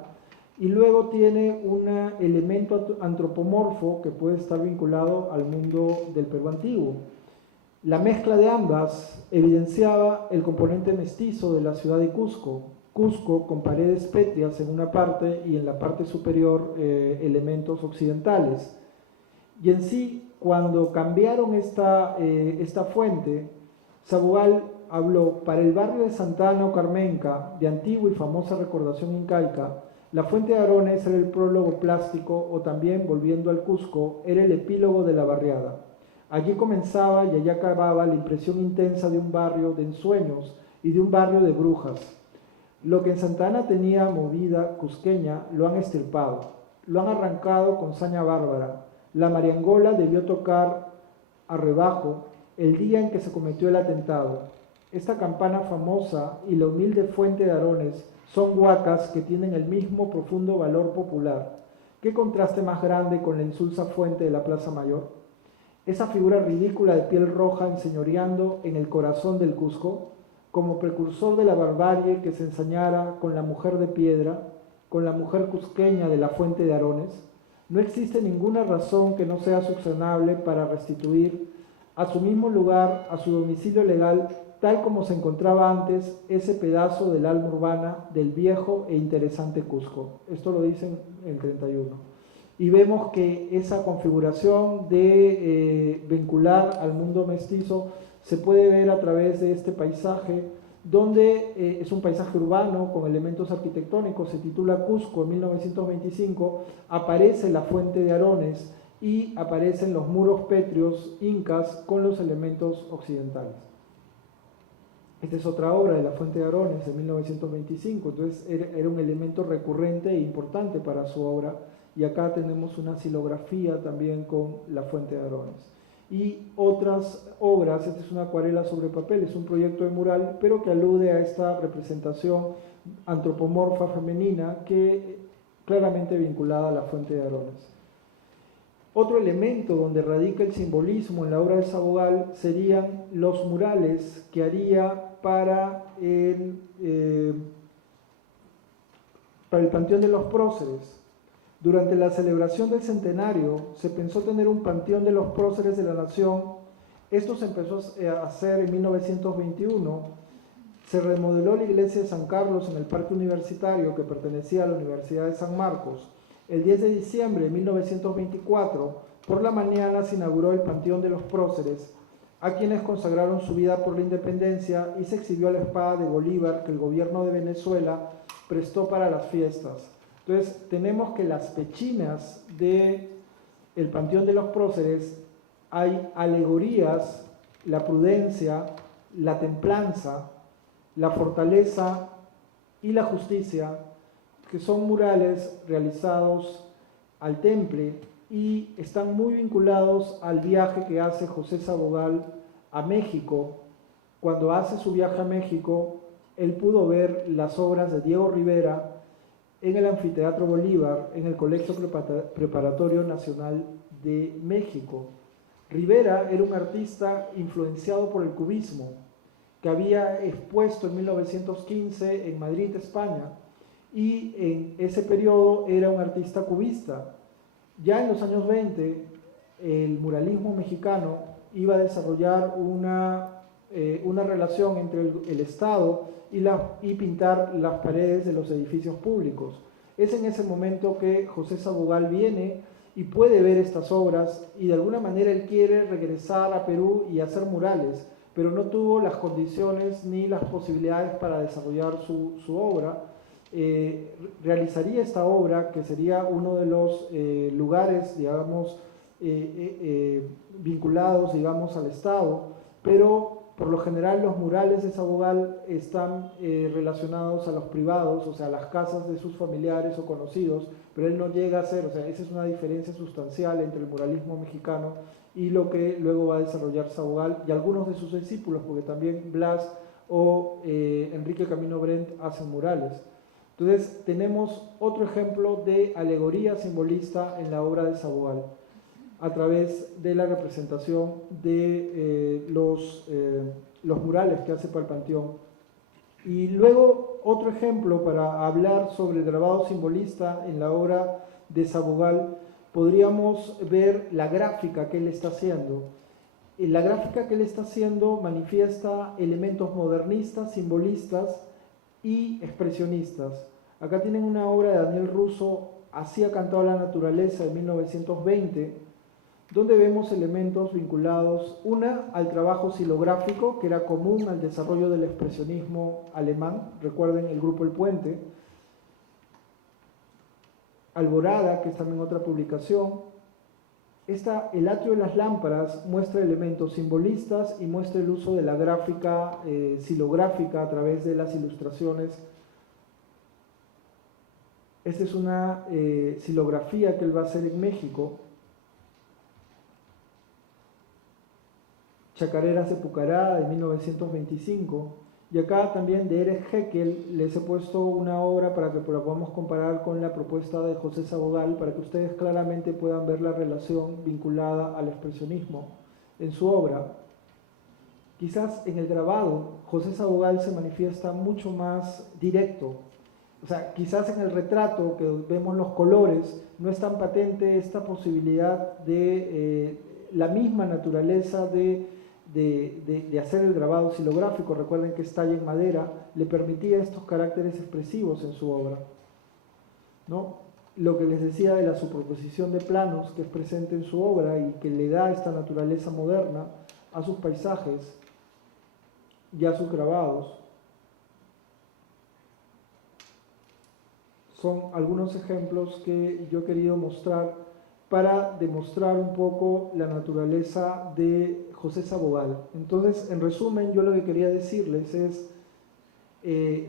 y luego tiene un elemento antropomorfo que puede estar vinculado al mundo del Perú antiguo. La mezcla de ambas evidenciaba el componente mestizo de la ciudad de Cusco. Cusco con paredes pétreas en una parte y en la parte superior elementos occidentales. Y en sí, cuando cambiaron esta fuente, Sabugal habló para el barrio de Santa Ana o Carmenca, de antigua y famosa recordación incaica. La fuente de Arones era el prólogo plástico o también, volviendo al Cusco, era el epílogo de la barriada. Allí comenzaba y allí acababa la impresión intensa de un barrio de ensueños y de un barrio de brujas. Lo que en Santa Ana tenía movida cusqueña lo han extirpado, lo han arrancado con saña bárbara. La mariangola debió tocar a rebajo el día en que se cometió el atentado. Esta campana famosa y la humilde fuente de Arones son huacas que tienen el mismo profundo valor popular. ¿Qué contraste más grande con la insulsa fuente de la Plaza Mayor? Esa figura ridícula de piel roja enseñoreando en el corazón del Cusco, como precursor de la barbarie que se ensañara con la mujer de piedra, con la mujer cusqueña de la fuente de Arones, no existe ninguna razón que no sea subsanable para restituir a su mismo lugar, a su domicilio legal, tal como se encontraba antes ese pedazo del alma urbana del viejo e interesante Cusco. Esto lo dicen en el 31. Y vemos que esa configuración de vincular al mundo mestizo se puede ver a través de este paisaje, donde es un paisaje urbano con elementos arquitectónicos, se titula Cusco en 1925, aparece la fuente de Arones y aparecen los muros pétreos incas con los elementos occidentales. Esta es otra obra de la fuente de Arones de 1925, entonces era un elemento recurrente e importante para su obra, y acá tenemos una silografía también con la fuente de Arones. Y otras obras, esta es una acuarela sobre papel, es un proyecto de mural, pero que alude a esta representación antropomorfa femenina que claramente vinculada a la fuente de Arones. Otro elemento donde radica el simbolismo en la obra de Sabugal serían los murales que haría para el Panteón de los Próceres. Durante la celebración del centenario se pensó tener un panteón de los próceres de la nación. Esto se empezó a hacer en 1921. Se remodeló la iglesia de San Carlos en el Parque Universitario que pertenecía a la Universidad de San Marcos. El 10 de diciembre de 1924, por la mañana se inauguró el Panteón de los Próceres, a quienes consagraron su vida por la independencia, y se exhibió la espada de Bolívar que el gobierno de Venezuela prestó para las fiestas. Entonces, tenemos que las pechinas del Panteón de los Próceres hay alegorías, la prudencia, la templanza, la fortaleza y la justicia, que son murales realizados al temple y están muy vinculados al viaje que hace José Sabogal a México. Cuando hace su viaje a México, él pudo ver las obras de Diego Rivera en el Anfiteatro Bolívar, en el Colegio Preparatorio Nacional de México. Rivera era un artista influenciado por el cubismo, que había expuesto en 1915 en Madrid, España, y en ese periodo era un artista cubista. Ya en los años 20, el muralismo mexicano iba a desarrollar una relación entre el Estado y pintar las paredes de los edificios públicos. Es en ese momento que José Sabogal viene y puede ver estas obras, y de alguna manera él quiere regresar a Perú y hacer murales, pero no tuvo las condiciones ni las posibilidades para desarrollar su obra. Realizaría esta obra, que sería uno de los lugares, digamos, vinculados, digamos, al Estado, pero por lo general los murales de Sabogal están relacionados a los privados, o sea, a las casas de sus familiares o conocidos, pero él no llega a ser, o sea, esa es una diferencia sustancial entre el muralismo mexicano y lo que luego va a desarrollar Sabogal y algunos de sus discípulos, porque también Blas o Enrique Camino Brent hacen murales. Entonces tenemos otro ejemplo de alegoría simbolista en la obra de Sabogal, a través de la representación de los murales que hace para el Panteón. Y luego otro ejemplo para hablar sobre el grabado simbolista en la obra de Sabogal, podríamos ver la gráfica que él está haciendo. La gráfica que él está haciendo manifiesta elementos modernistas, simbolistas y expresionistas. Acá tienen una obra de Daniel Russo, Así ha cantado la naturaleza, de 1920, donde vemos elementos vinculados, una, al trabajo xilográfico, que era común al desarrollo del expresionismo alemán, recuerden el grupo El Puente, Alborada, que es también otra publicación. El atrio de las lámparas muestra elementos simbolistas y muestra el uso de la gráfica xilográfica a través de las ilustraciones. Esta es una xilografía que él va a hacer en México. Chacareras de Pucará, de 1925. Y acá también de Erich Heckel les he puesto una obra para que la podamos comparar con la propuesta de José Sabogal, para que ustedes claramente puedan ver la relación vinculada al expresionismo en su obra. Quizás en el grabado José Sabogal se manifiesta mucho más directo. O sea, quizás en el retrato que vemos los colores no es tan patente esta posibilidad de la misma naturaleza de hacer el grabado xilográfico. Recuerden que es talla en madera, le permitía estos caracteres expresivos en su obra, ¿no? Lo que les decía de la superposición de planos que es presente en su obra y que le da esta naturaleza moderna a sus paisajes y a sus grabados. Son algunos ejemplos que yo he querido mostrar para demostrar un poco la naturaleza de José Sabogal. Entonces, en resumen, yo lo que quería decirles es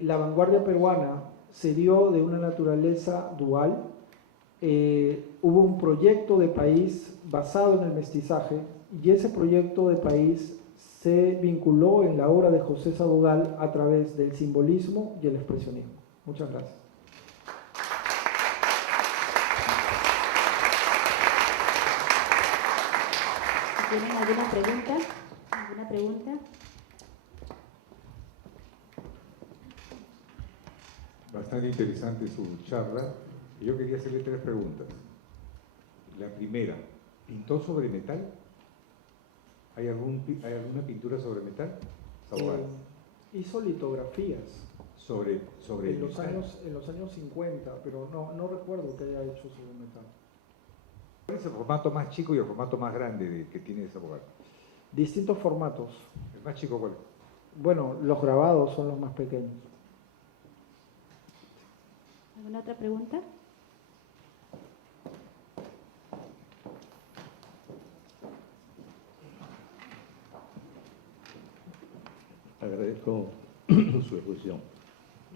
la vanguardia peruana se dio de una naturaleza dual. Hubo un proyecto de país basado en el mestizaje, y ese proyecto de país se vinculó en la obra de José Sabogal a través del simbolismo y el expresionismo. Muchas gracias. ¿Tienen alguna pregunta? ¿Alguna pregunta? Bastante interesante su charla. Yo quería hacerle 3 preguntas. La primera, ¿pintó sobre metal? ¿Hay alguna pintura sobre metal? Sabogal. Hizo litografías sobre el metal. En los años 50, pero no recuerdo que haya hecho sobre metal. ¿Cuál es el formato más chico y el formato más grande que tiene Sabogal? Distintos formatos. ¿El más chico cuál? Bueno, los grabados son los más pequeños. ¿Alguna otra pregunta? Agradezco su exposición.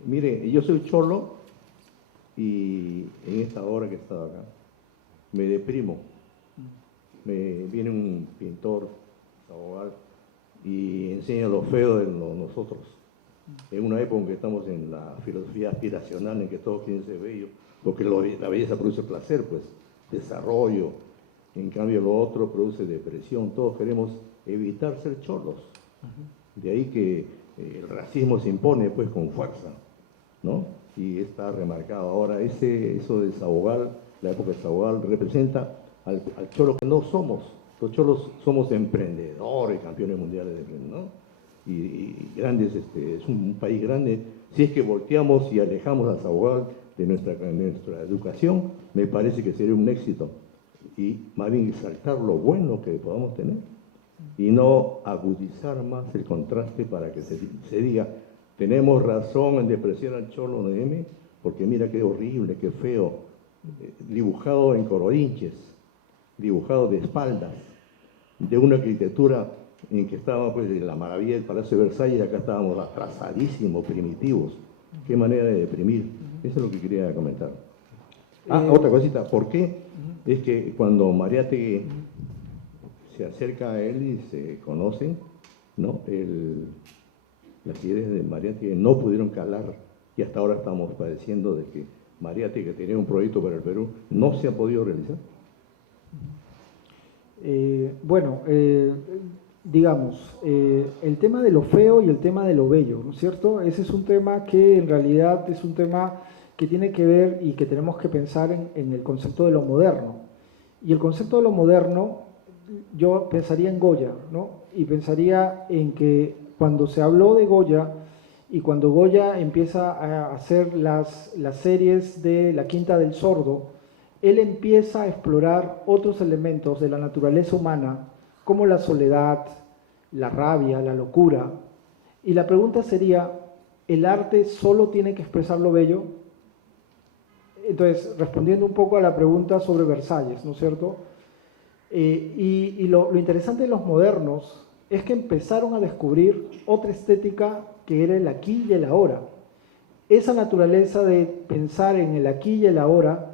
Mire, yo soy cholo y en esta hora que he estado acá me deprimo. Me viene un pintor, Sabogal, y enseña lo feo de nosotros. En una época en que estamos en la filosofía aspiracional, en que todos quieren ser bellos, porque la belleza produce placer, pues, desarrollo. En cambio, lo otro produce depresión. Todos queremos evitar ser cholos. De ahí que el racismo se impone, pues, con fuerza, ¿no? Y está remarcado. Ahora, eso de Sabogal, la época de Sabogal, representa al cholo que no somos. Los cholos somos emprendedores, campeones mundiales, ¿no? Y grandes, es un país grande. Si es que volteamos y alejamos a Sabogal de nuestra educación, me parece que sería un éxito. Y más bien exaltar lo bueno que podamos tener y no agudizar más el contraste para que se diga, tenemos razón en despreciar al cholo de M, porque mira qué horrible, qué feo, dibujado en cororinches, dibujado de espaldas, de una arquitectura en que estaba pues la maravilla del Palacio de Versalles, y acá estábamos atrasadísimos, primitivos. Qué manera de deprimir. Eso es lo que quería comentar. Otra cosita, ¿por qué? Es que cuando Mariátegui se acerca a él y se conocen, ¿no? Las ideas de Mariátegui no pudieron calar y hasta ahora estamos padeciendo de que Mariátegui, que tenía un proyecto para el Perú, no se ha podido realizar. Digamos, el tema de lo feo y el tema de lo bello, ¿no es cierto? Ese es un tema que en realidad es un tema que tiene que ver y que tenemos que pensar en el concepto de lo moderno. Y el concepto de lo moderno, yo pensaría en Goya, ¿no? Y pensaría en que cuando se habló de Goya y cuando Goya empieza a hacer las series de La Quinta del Sordo, él empieza a explorar otros elementos de la naturaleza humana, como la soledad, la rabia, la locura. Y la pregunta sería, ¿el arte solo tiene que expresar lo bello? Entonces, respondiendo un poco a la pregunta sobre Versalles, ¿no es cierto? Lo interesante de los modernos es que empezaron a descubrir otra estética que era el aquí y el ahora. Esa naturaleza de pensar en el aquí y el ahora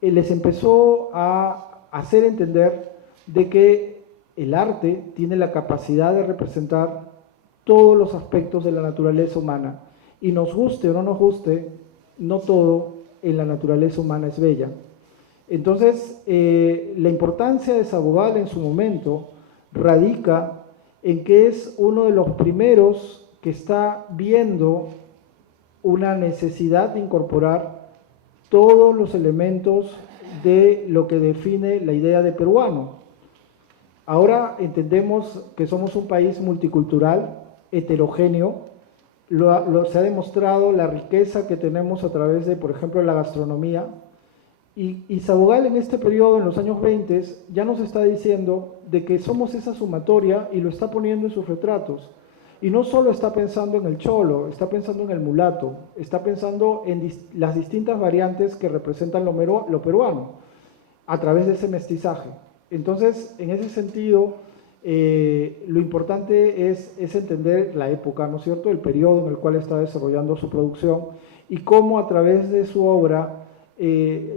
les empezó a hacer entender de que el arte tiene la capacidad de representar todos los aspectos de la naturaleza humana, y nos guste o no nos guste, no todo en la naturaleza humana es bella. Entonces, la importancia de Sabogal en su momento radica en que es uno de los primeros que está viendo una necesidad de incorporar todos los elementos de lo que define la idea de peruano. Ahora entendemos que somos un país multicultural, heterogéneo. Se ha demostrado la riqueza que tenemos a través de, por ejemplo, la gastronomía. Y Sabogal en este periodo, en los años 20, ya nos está diciendo de que somos esa sumatoria y lo está poniendo en sus retratos. Y no solo está pensando en el cholo, está pensando en el mulato, está pensando en las distintas variantes que representan lo peruano a través de ese mestizaje. Entonces, en ese sentido, lo importante es entender la época, ¿no es cierto?, el periodo en el cual está desarrollando su producción y cómo a través de su obra,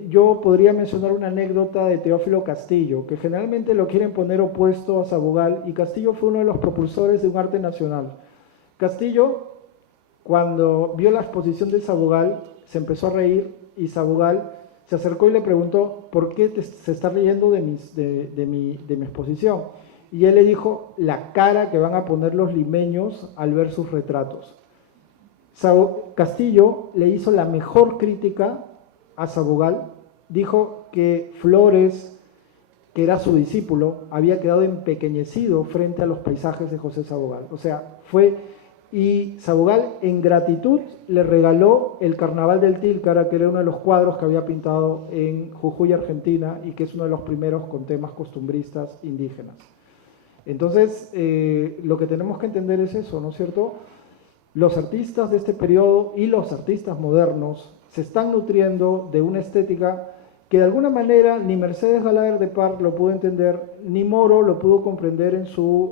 yo podría mencionar una anécdota de Teófilo Castillo, que generalmente lo quieren poner opuesto a Sabogal, y Castillo fue uno de los propulsores de un arte nacional. Castillo, cuando vio la exposición de Sabogal, se empezó a reír y Sabogal se acercó y le preguntó, ¿por qué se está riendo de mi exposición? Y él le dijo, la cara que van a poner los limeños al ver sus retratos. Castillo le hizo la mejor crítica a Sabogal, dijo que Flores, que era su discípulo, había quedado empequeñecido frente a los paisajes de José Sabogal. O sea, fue y Sabogal, en gratitud, le regaló el Carnaval del Tílcara, que era uno de los cuadros que había pintado en Jujuy, Argentina, y que es uno de los primeros con temas costumbristas indígenas. Entonces, lo que tenemos que entender es eso, ¿no es cierto? Los artistas de este periodo y los artistas modernos se están nutriendo de una estética que de alguna manera ni Mercedes Galaer de Par lo pudo entender, ni Moro lo pudo comprender en su,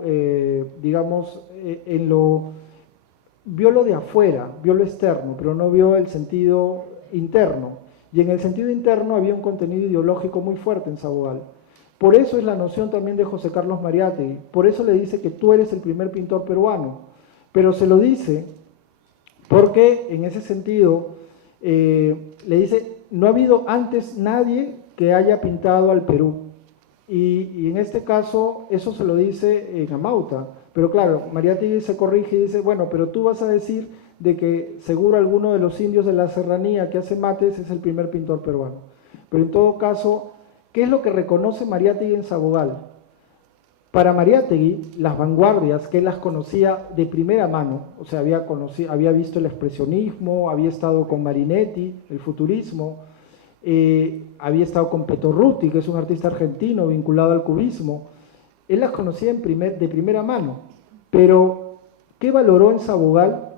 digamos, vio lo de afuera, vio lo externo, pero no vio el sentido interno. Y en el sentido interno había un contenido ideológico muy fuerte en Sabogal. Por eso es la noción también de José Carlos Mariátegui, por eso le dice que tú eres el primer pintor peruano, pero se lo dice porque en ese sentido le dice, no ha habido antes nadie que haya pintado al Perú. Y en este caso eso se lo dice en Amauta, pero claro, Mariátegui se corrige y dice, bueno, pero tú vas a decir de que seguro alguno de los indios de la serranía que hace mates es el primer pintor peruano. Pero en todo caso, ¿qué es lo que reconoce Mariátegui en Sabogal? Para Mariátegui, las vanguardias, que él las conocía de primera mano, o sea, había visto el expresionismo, había estado con Marinetti, el futurismo, había estado con Petorruti, que es un artista argentino vinculado al cubismo, él las conocía de primera mano, pero ¿qué valoró en Sabogal?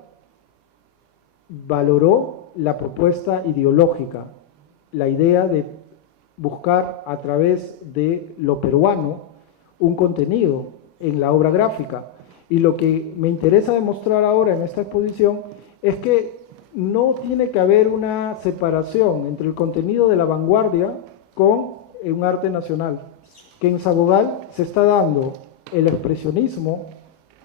Valoró la propuesta ideológica, la idea de buscar a través de lo peruano un contenido en la obra gráfica. Y lo que me interesa demostrar ahora en esta exposición es que no tiene que haber una separación entre el contenido de la vanguardia con un arte nacional, que en Sabogal se está dando el expresionismo,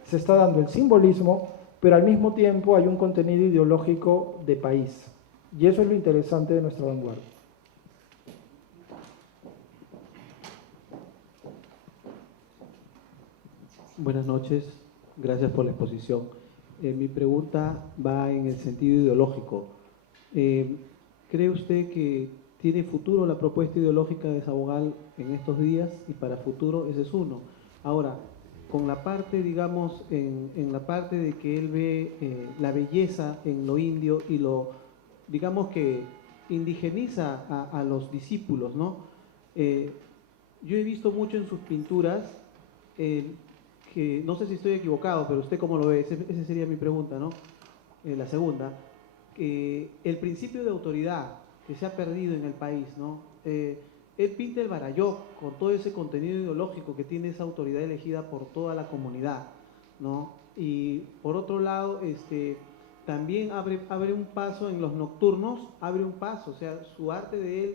se está dando el simbolismo, pero al mismo tiempo hay un contenido ideológico de país. Y eso es lo interesante de nuestra vanguardia. Buenas noches, gracias por la exposición. Mi pregunta va en el sentido ideológico. ¿Cree usted que tiene futuro la propuesta ideológica de Sabogal en estos días? Y para futuro ese es uno. Ahora, con la parte, digamos, en la parte de que él ve la belleza en lo indio y lo, digamos que indigeniza a los discípulos, ¿no? Yo he visto mucho en sus pinturas que, no sé si estoy equivocado, pero usted cómo lo ve, esa sería mi pregunta, ¿no? La segunda, el principio de autoridad que se ha perdido en el país, ¿no? Él pinta el Barayó con todo ese contenido ideológico que tiene esa autoridad elegida por toda la comunidad, ¿no? Y por otro lado, también abre un paso en los nocturnos, abre un paso, o sea, su arte de él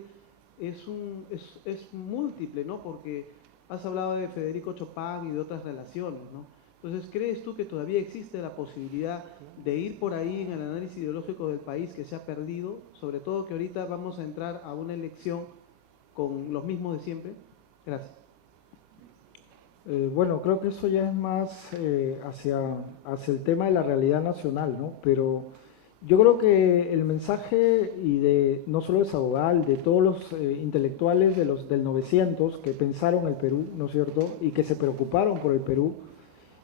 es múltiple, ¿no? Porque has hablado de Federico Chopin y de otras relaciones, ¿no? Entonces, ¿crees tú que todavía existe la posibilidad de ir por ahí en el análisis ideológico del país que se ha perdido? Sobre todo que ahorita vamos a entrar a una elección con los mismos de siempre. Gracias. Bueno, creo que eso ya es más hacia el tema de la realidad nacional, ¿no? Pero yo creo que el mensaje, no solo de Sabogal, de todos los intelectuales del 900 que pensaron el Perú, ¿no es cierto?, y que se preocuparon por el Perú,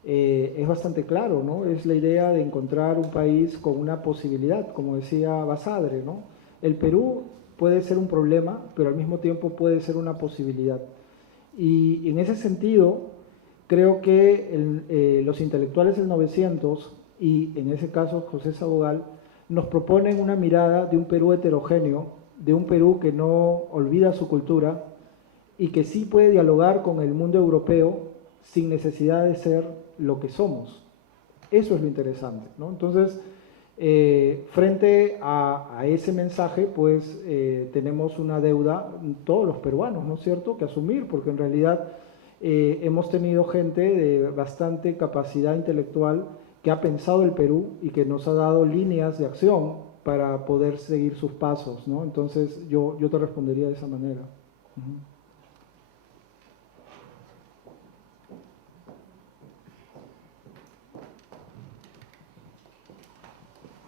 es bastante claro, ¿no? Es la idea de encontrar un país con una posibilidad, como decía Basadre, ¿no? El Perú puede ser un problema, pero al mismo tiempo puede ser una posibilidad. Y en ese sentido, creo que los intelectuales del 900, y en ese caso José Sabogal, nos proponen una mirada de un Perú heterogéneo, de un Perú que no olvida su cultura y que sí puede dialogar con el mundo europeo sin necesidad de ser lo que somos. Eso es lo interesante, ¿no? Entonces, frente a ese mensaje, pues tenemos una deuda, todos los peruanos, ¿no es cierto?, que asumir, porque en realidad hemos tenido gente de bastante capacidad intelectual que ha pensado el Perú y que nos ha dado líneas de acción para poder seguir sus pasos, ¿no? Entonces, yo te respondería de esa manera.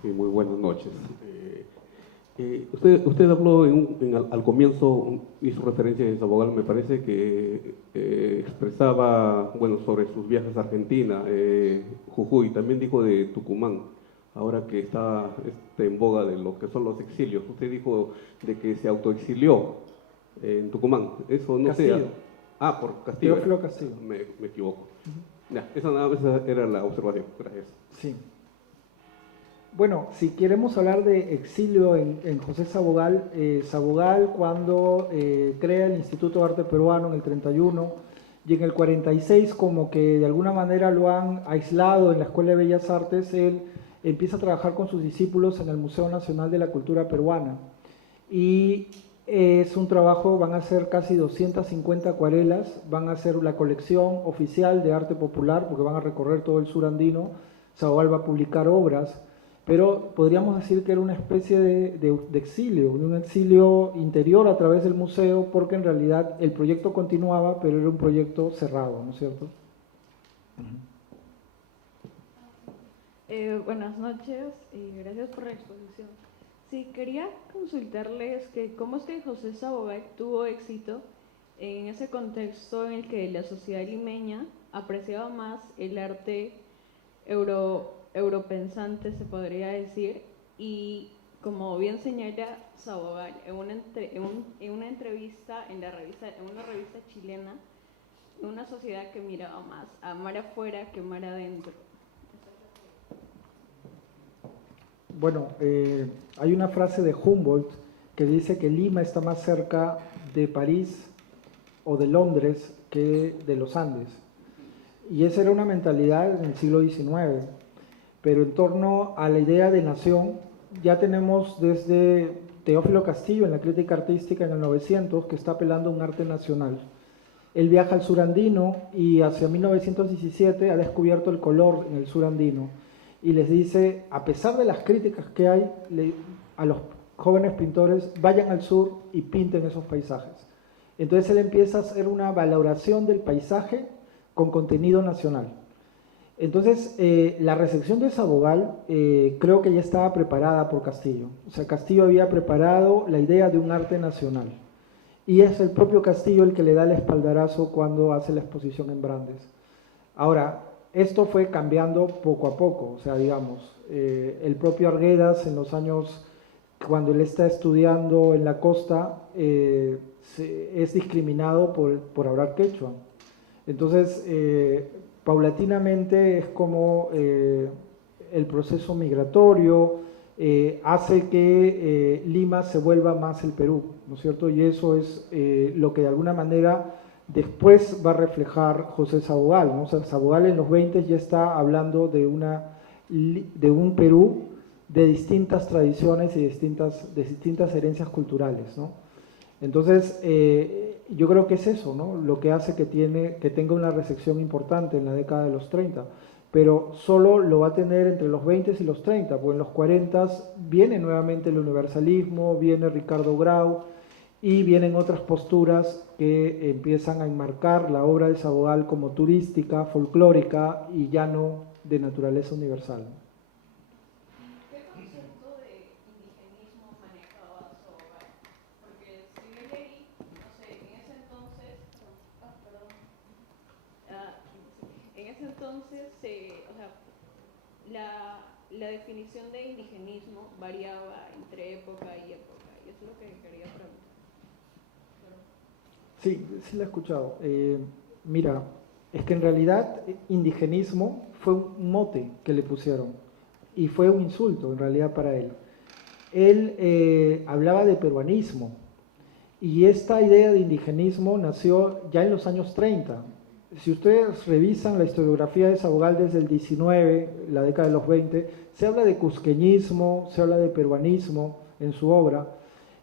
Sí, muy buenas noches. Usted habló al comienzo, hizo referencia en Sabogal, me parece que expresaba, bueno, sobre sus viajes a Argentina, Jujuy, también dijo de Tucumán, ahora que está en boga de lo que son los exilios. Usted dijo de que se autoexilió en Tucumán, eso no sé. Castillo. Por Castillo. Teófilo Castillo. Me equivoco. Ya, esa era la observación, gracias. Sí. Bueno, si queremos hablar de exilio en José Sabogal, Sabogal cuando crea el Instituto de Arte Peruano en el 31 y en el 46 como que de alguna manera lo han aislado en la Escuela de Bellas Artes, él empieza a trabajar con sus discípulos en el Museo Nacional de la Cultura Peruana y es un trabajo, van a ser casi 250 acuarelas, van a ser la colección oficial de arte popular porque van a recorrer todo el sur andino, Sabogal va a publicar obras, pero podríamos decir que era una especie de exilio, un exilio interior a través del museo, porque en realidad el proyecto continuaba, pero era un proyecto cerrado, ¿no es cierto? Buenas noches y gracias por la exposición. Sí, quería consultarles que cómo es que José Sabogal tuvo éxito en ese contexto en el que la sociedad limeña apreciaba más el arte europensante, se podría decir, y como bien señala Sabogal en una entrevista en una revista chilena, una sociedad que miraba más a mar afuera que mar adentro. Bueno, hay una frase de Humboldt que dice que Lima está más cerca de París o de Londres que de los Andes, y esa era una mentalidad en el siglo XIX. Pero en torno a la idea de nación, ya tenemos desde Teófilo Castillo en la crítica artística en el 900, que está apelando a un arte nacional. Él viaja al sur andino y hacia 1917 ha descubierto el color en el sur andino y les dice, a pesar de las críticas que hay, a los jóvenes pintores, vayan al sur y pinten esos paisajes. Entonces él empieza a hacer una valoración del paisaje con contenido nacional. Entonces, la recepción de Sabogal creo que ya estaba preparada por Castillo. O sea, Castillo había preparado la idea de un arte nacional. Y es el propio Castillo el que le da el espaldarazo cuando hace la exposición en Brandes. Ahora, esto fue cambiando poco a poco. O sea, digamos, el propio Arguedas en los años, cuando él está estudiando en la costa, es discriminado por hablar quechua. Entonces, paulatinamente es como el proceso migratorio hace que Lima se vuelva más el Perú, ¿no es cierto? Y eso es lo que de alguna manera después va a reflejar José Sabogal, ¿no? O sea, Sabogal en los 20 ya está hablando de un Perú de distintas tradiciones y de distintas herencias culturales, ¿no? Entonces, yo creo que es eso, ¿no? Lo que hace que tenga una recepción importante en la década de los 30, pero solo lo va a tener entre los 20 y los 30, porque en los 40 viene nuevamente el universalismo, viene Ricardo Grau y vienen otras posturas que empiezan a enmarcar la obra de Sabogal como turística, folclórica y ya no de naturaleza universal. ¿Qué concepto de indigenismo manejaba Sabogal? Porque si yo leí, no sé, en ese entonces, o sea, la definición de indigenismo variaba entre época y época, y eso es lo que quería preguntar. Sí, sí la he escuchado. Mira, es que en realidad indigenismo fue un mote que le pusieron y fue un insulto en realidad para él. Él hablaba de peruanismo y esta idea de indigenismo nació ya en los años 30. Si ustedes revisan la historiografía de Sabogal desde el 19, la década de los 20, se habla de cusqueñismo, se habla de peruanismo en su obra.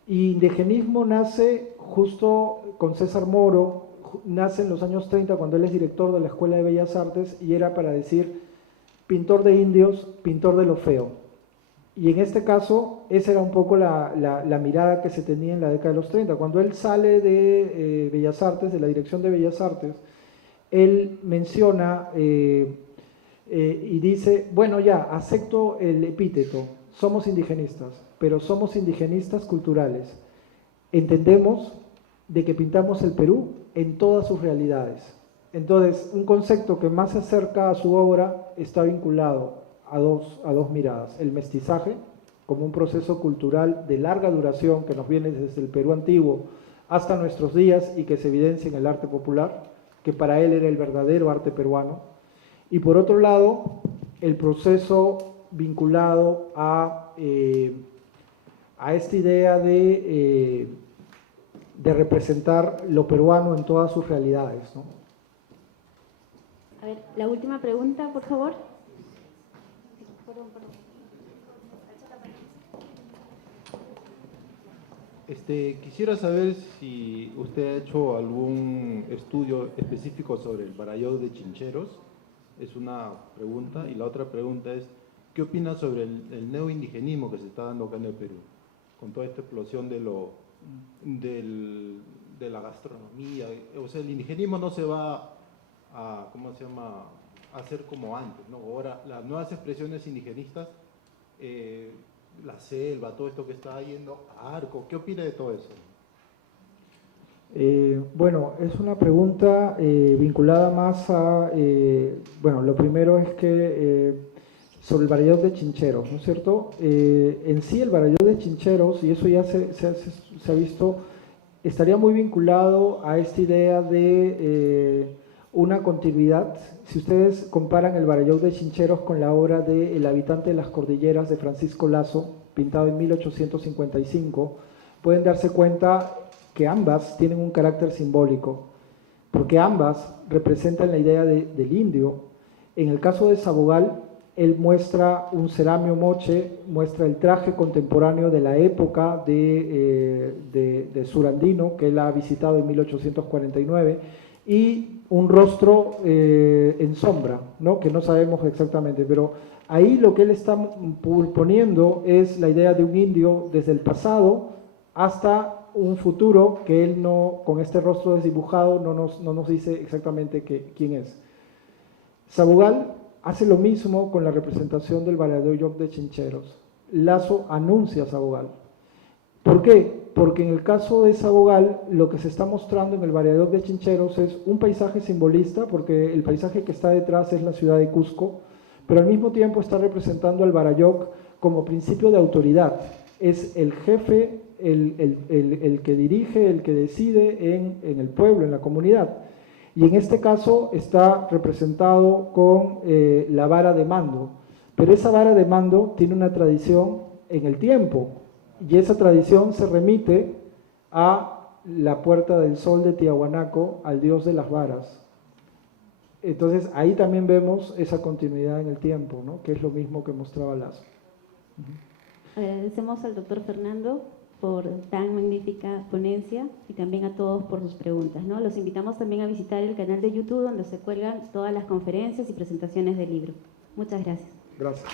Y indigenismo nace justo con César Moro, nace en los años 30 cuando él es director de la Escuela de Bellas Artes y era para decir pintor de indios, pintor de lo feo. Y en este caso, esa era un poco la mirada que se tenía en la década de los 30. Cuando él sale de Bellas Artes, de la dirección de Bellas Artes, él menciona y dice, bueno ya, acepto el epíteto, somos indigenistas, pero somos indigenistas culturales. Entendemos de que pintamos el Perú en todas sus realidades. Entonces, un concepto que más se acerca a su obra está vinculado a dos miradas. El mestizaje, como un proceso cultural de larga duración que nos viene desde el Perú antiguo hasta nuestros días y que se evidencia en el arte popular, que para él era el verdadero arte peruano. Y por otro lado, el proceso vinculado a esta idea de representar lo peruano en todas sus realidades, ¿no? A ver, la última pregunta, por favor. Quisiera saber si usted ha hecho algún estudio específico sobre el Baralló de Chincheros. Es una pregunta. Y la otra pregunta es, ¿qué opina sobre el neoindigenismo que se está dando acá en el Perú? Con toda esta explosión de la gastronomía. O sea, el indigenismo no se va a, ¿cómo se llama?, a hacer como antes, ¿no? Ahora, las nuevas expresiones indigenistas, la selva, todo esto que está yendo a Arco, ¿qué opina de todo eso? Bueno, es una pregunta vinculada más a, bueno, lo primero es que sobre el Baralló de Chincheros, ¿no es cierto? En sí el Baralló de Chincheros, y eso ya se ha visto, estaría muy vinculado a esta idea de una continuidad. Si ustedes comparan el Baralló de Chincheros con la obra de El habitante de las cordilleras de Francisco Lazo, pintado en 1855, pueden darse cuenta que ambas tienen un carácter simbólico, porque ambas representan la idea del indio. En el caso de Sabogal, él muestra un ceramio moche, muestra el traje contemporáneo de la época de Surandino, que él ha visitado en 1849, y un rostro en sombra, ¿no?, que no sabemos exactamente, pero ahí lo que él está poniendo es la idea de un indio desde el pasado hasta un futuro que él no, con este rostro desdibujado, no nos dice exactamente quién es. Sabogal hace lo mismo con la representación del Baralló de Chincheros. Lazo anuncia a Sabogal. ¿Por qué? Porque en el caso de Sabogal, lo que se está mostrando en el Baralló de Chincheros es un paisaje simbolista, porque el paisaje que está detrás es la ciudad de Cusco, pero al mismo tiempo está representando al Baralló como principio de autoridad. Es el jefe, el que dirige, el que decide en el pueblo, en la comunidad. Y en este caso está representado con la vara de mando, pero esa vara de mando tiene una tradición en el tiempo, y esa tradición se remite a la Puerta del Sol de Tiahuanaco, al dios de las varas. Entonces ahí también vemos esa continuidad en el tiempo, ¿no?, que es lo mismo que mostraba Lazo. Agradecemos al doctor Fernando por tan magnífica ponencia y también a todos por sus preguntas, ¿no? Los invitamos también a visitar el canal de YouTube donde se cuelgan todas las conferencias y presentaciones del libro. Muchas gracias. Gracias.